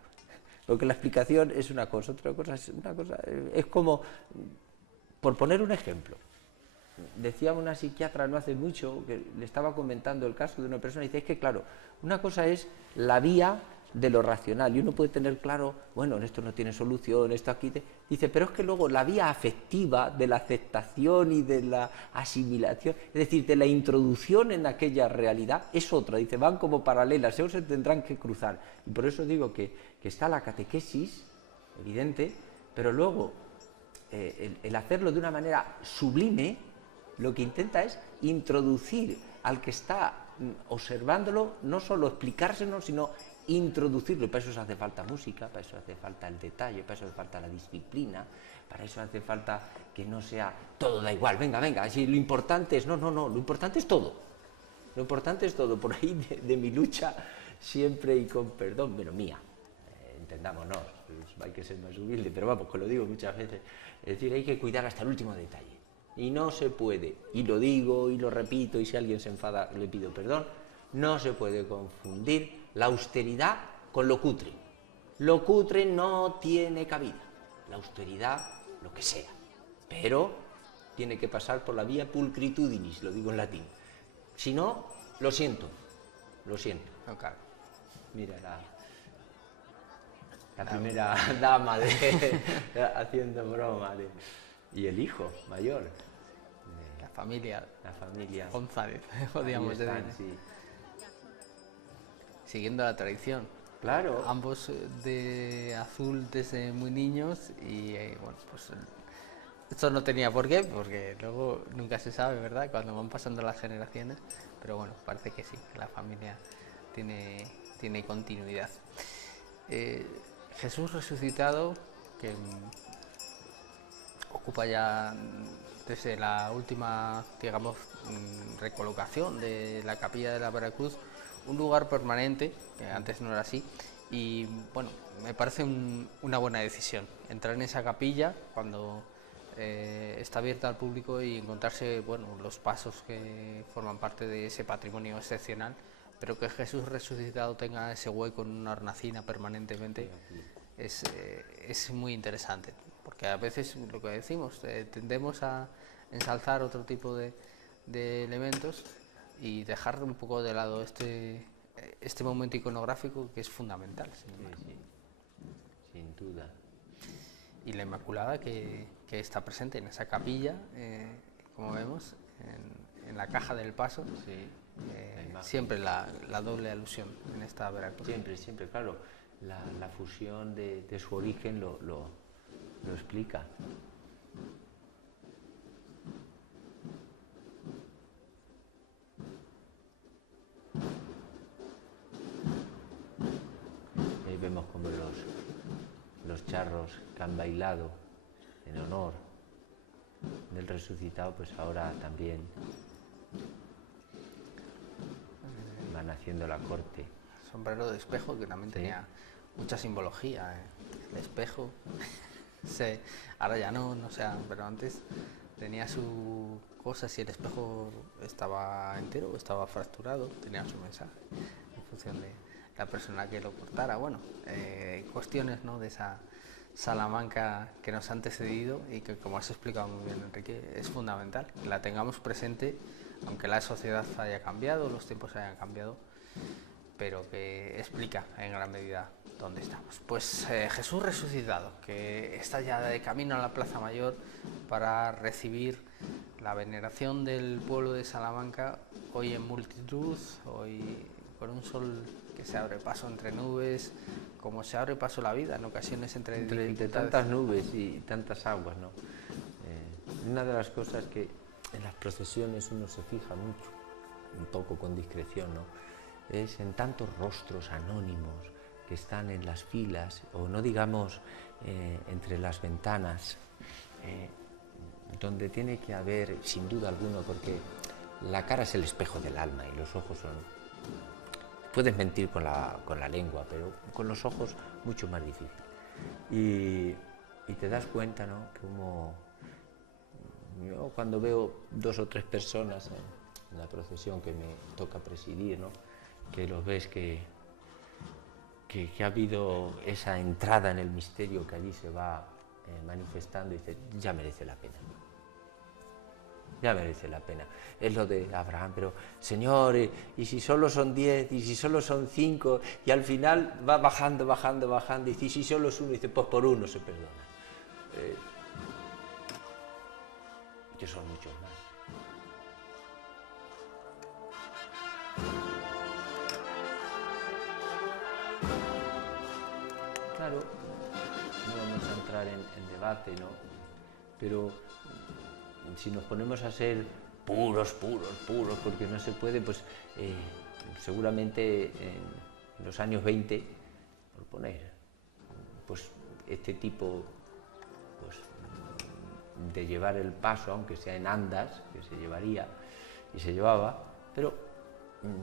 porque la explicación es una cosa, otra cosa es como, por poner un ejemplo, decía una psiquiatra no hace mucho, que le estaba comentando el caso de una persona, y dice, es que claro, una cosa es la vía de lo racional, y uno puede tener claro, bueno, esto no tiene solución, esto aquí, dice, pero es que luego la vía afectiva de la aceptación y de la asimilación, es decir, de la introducción en aquella realidad, es otra, dice, van como paralelas, ellos se tendrán que cruzar, y por eso digo que está la catequesis, evidente, pero luego el hacerlo de una manera sublime, lo que intenta es introducir al que está observándolo, no solo explicárselo, sino introducirlo, y para eso hace falta música, para eso hace falta el detalle, para eso hace falta la disciplina, para eso hace falta que no sea todo da igual, venga, así lo importante es, no, lo importante es todo, por ahí de mi lucha siempre, y con perdón, pero mía, entendámonos, pues hay que ser más humilde, pero vamos, que lo digo muchas veces, es decir, hay que cuidar hasta el último detalle, y no se puede, y lo digo y lo repito, y si alguien se enfada le pido perdón, no se puede confundir la austeridad con lo cutre. Lo cutre no tiene cabida. La austeridad, lo que sea. Pero tiene que pasar por la vía pulcritudinis, lo digo en latín. Si no, lo siento. Okay. Mira la primera dama haciendo broma. Y el hijo mayor. La familia González, podríamos decir. Sí. Siguiendo la tradición, Claro. ambos de azul desde muy niños y bueno, pues esto no tenía por qué, porque luego nunca se sabe, ¿verdad? Cuando van pasando las generaciones, pero bueno, parece que sí, que la familia tiene continuidad. Jesús resucitado, que ocupa ya desde la última, digamos, recolocación de la capilla de la Veracruz un lugar permanente, que antes no era así, y bueno, me parece una buena decisión entrar en esa capilla cuando está abierta al público y encontrarse, bueno, los pasos que forman parte de ese patrimonio excepcional, pero que Jesús resucitado tenga ese hueco en una hornacina permanentemente es muy interesante, porque a veces lo que decimos, tendemos a ensalzar otro tipo de elementos y dejar un poco de lado este momento iconográfico que es fundamental. Sí, sin duda. Y la Inmaculada que está presente en esa capilla, como vemos, en la caja del paso, Sí, siempre la doble alusión en esta Veracruz. siempre, claro, la fusión de su origen lo explica. Ahí vemos como los charros que han bailado en honor del resucitado, pues ahora también van haciendo la corte. Sombrero de espejo que también tenía mucha simbología. El espejo, ahora ya no sé, pero antes tenía su cosa, si el espejo estaba entero o estaba fracturado, tenía su mensaje en función de la persona que lo cortara. Bueno, cuestiones, ¿no?, de esa Salamanca que nos ha antecedido y que, como has explicado muy bien, Enrique, es fundamental que la tengamos presente, aunque la sociedad haya cambiado, los tiempos hayan cambiado, pero que explica en gran medida dónde estamos. Pues Jesús resucitado, que está ya de camino a la Plaza Mayor para recibir la veneración del pueblo de Salamanca, hoy en multitud, hoy con un sol que se abre paso entre nubes, como se abre paso la vida en ocasiones entre tantas nubes y tantas aguas, ¿no? Una de las cosas que en las procesiones uno se fija mucho, un poco con discreción, ¿no?, es en tantos rostros anónimos que están en las filas, o no digamos entre las ventanas, donde tiene que haber, sin duda alguna, porque la cara es el espejo del alma y los ojos son... Puedes mentir con la lengua, pero con los ojos mucho más difícil. Y te das cuenta, ¿no?, como yo cuando veo 2 o 3 personas en la procesión que me toca presidir, ¿no?, que los ves que ha habido esa entrada en el misterio que allí se va manifestando, y dices, ya merece la pena. Ya merece la pena. Es lo de Abraham, pero Señor, y si solo son 10, y si solo son 5, y al final va bajando, y si solo es 1, y dice, pues por 1 se perdona. Que son muchos más. Claro, no vamos a entrar en debate, ¿no? Pero si nos ponemos a ser puros, porque no se puede, pues seguramente en los años 20, por poner, pues este tipo pues, de llevar el paso, aunque sea en andas, que se llevaría y se llevaba, pero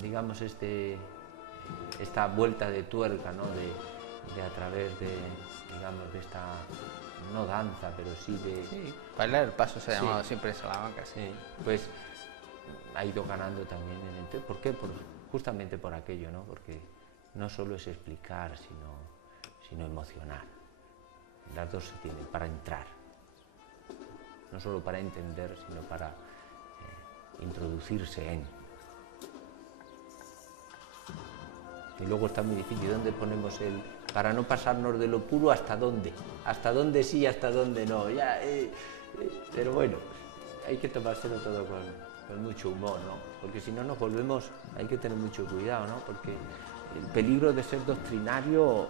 digamos esta vuelta de tuerca, ¿no?, de a través de, digamos, de esta, no danza, pero sí de... Sí, bailar el paso se ha llamado siempre en Salamanca. Sí, pues ha ido ganando también en el... ¿Por qué? Justamente por aquello, ¿no? Porque no solo es explicar, sino emocionar. Las dos se tienen para entrar. No solo para entender, sino para introducirse en... Y luego está muy difícil, ¿dónde ponemos para no pasarnos de lo puro, hasta dónde? Hasta dónde sí, hasta dónde no. Ya, pero bueno, hay que tomárselo todo con mucho humor, ¿no? Porque si no nos volvemos, hay que tener mucho cuidado, ¿no? Porque el peligro de ser doctrinario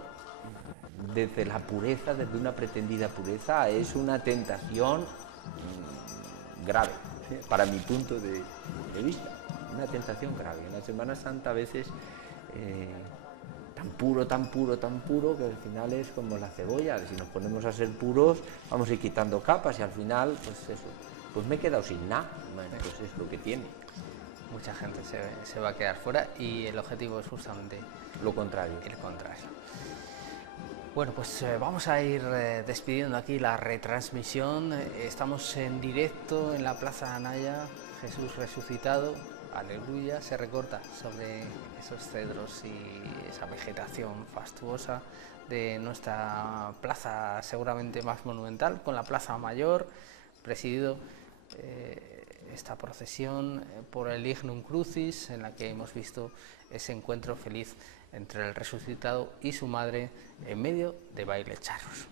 desde la pureza, desde una pretendida pureza, es una tentación grave, para mi punto de vista, una tentación grave. En la Semana Santa a veces tan puro, tan puro, tan puro, que al final es como la cebolla. Si nos ponemos a ser puros, vamos a ir quitando capas y al final, pues eso, pues me he quedado sin nada. Bueno, pues es lo que tiene. Mucha gente se va a quedar fuera y el objetivo es justamente lo contrario. El contrario. Bueno, pues vamos a ir despidiendo aquí la retransmisión. Estamos en directo en la Plaza Anaya, Jesús resucitado, aleluya, se recorta sobre esos cedros y esa vegetación fastuosa de nuestra plaza seguramente más monumental, con la Plaza Mayor, presidido esta procesión por el Ignum Crucis, en la que hemos visto ese encuentro feliz entre el resucitado y su madre en medio de bailes charros.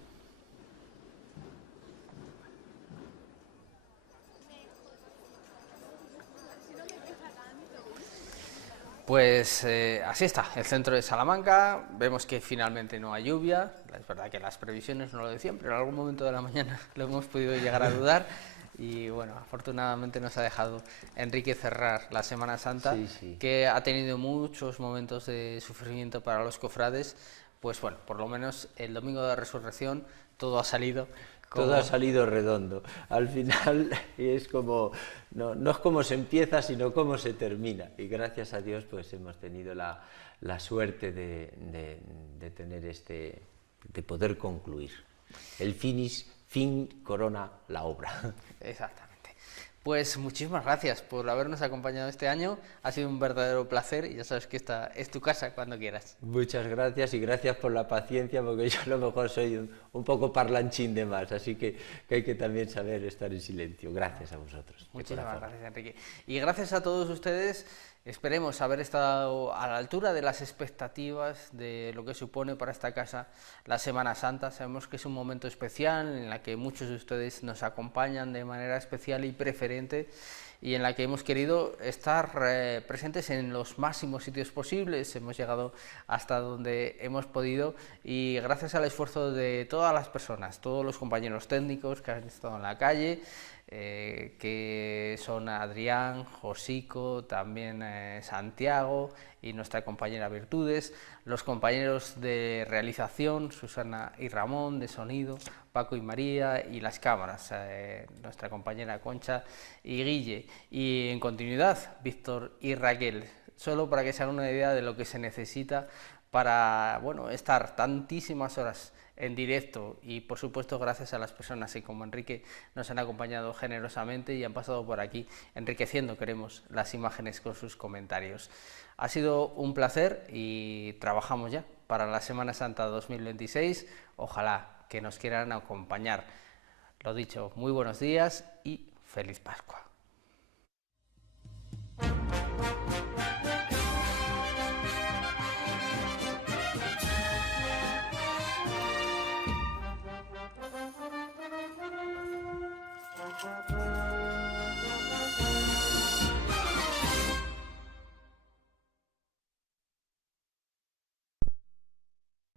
Pues así está, el centro de Salamanca. Vemos que finalmente no hay lluvia. Es verdad que las previsiones no lo decían, pero en algún momento de la mañana lo hemos podido llegar a dudar. Y bueno, afortunadamente nos ha dejado Enrique cerrar la Semana Santa, que ha tenido muchos momentos de sufrimiento para los cofrades. Pues bueno, por lo menos el domingo de Resurrección todo ha salido todo ha salido redondo. Al final es como, no es como se empieza, sino cómo se termina. Y gracias a Dios pues hemos tenido la suerte de tener de poder concluir. El fin corona la obra. Exactamente. Pues muchísimas gracias por habernos acompañado este año. Ha sido un verdadero placer y ya sabes que esta es tu casa cuando quieras. Muchas gracias y gracias por la paciencia, porque yo a lo mejor soy un poco parlanchín de más, así que hay que también saber estar en silencio. Gracias a vosotros. Muchísimas gracias, Enrique. Y gracias a todos ustedes. Esperemos haber estado a la altura de las expectativas de lo que supone para esta casa la Semana Santa. Sabemos que es un momento especial en la que muchos de ustedes nos acompañan de manera especial y preferente y en la que hemos querido estar presentes en los máximos sitios posibles. Hemos llegado hasta donde hemos podido y gracias al esfuerzo de todas las personas, todos los compañeros técnicos que han estado en la calle, que son Adrián, Josico, también Santiago y nuestra compañera Virtudes, los compañeros de realización, Susana y Ramón, de sonido, Paco y María, y las cámaras, nuestra compañera Concha y Guille, y en continuidad Víctor y Raquel, solo para que se hagan una idea de lo que se necesita para estar tantísimas horas en directo y por supuesto gracias a las personas que como Enrique nos han acompañado generosamente y han pasado por aquí enriqueciendo, queremos, las imágenes con sus comentarios. Ha sido un placer y trabajamos ya para la Semana Santa 2026, ojalá que nos quieran acompañar. Lo dicho, muy buenos días y feliz Pascua.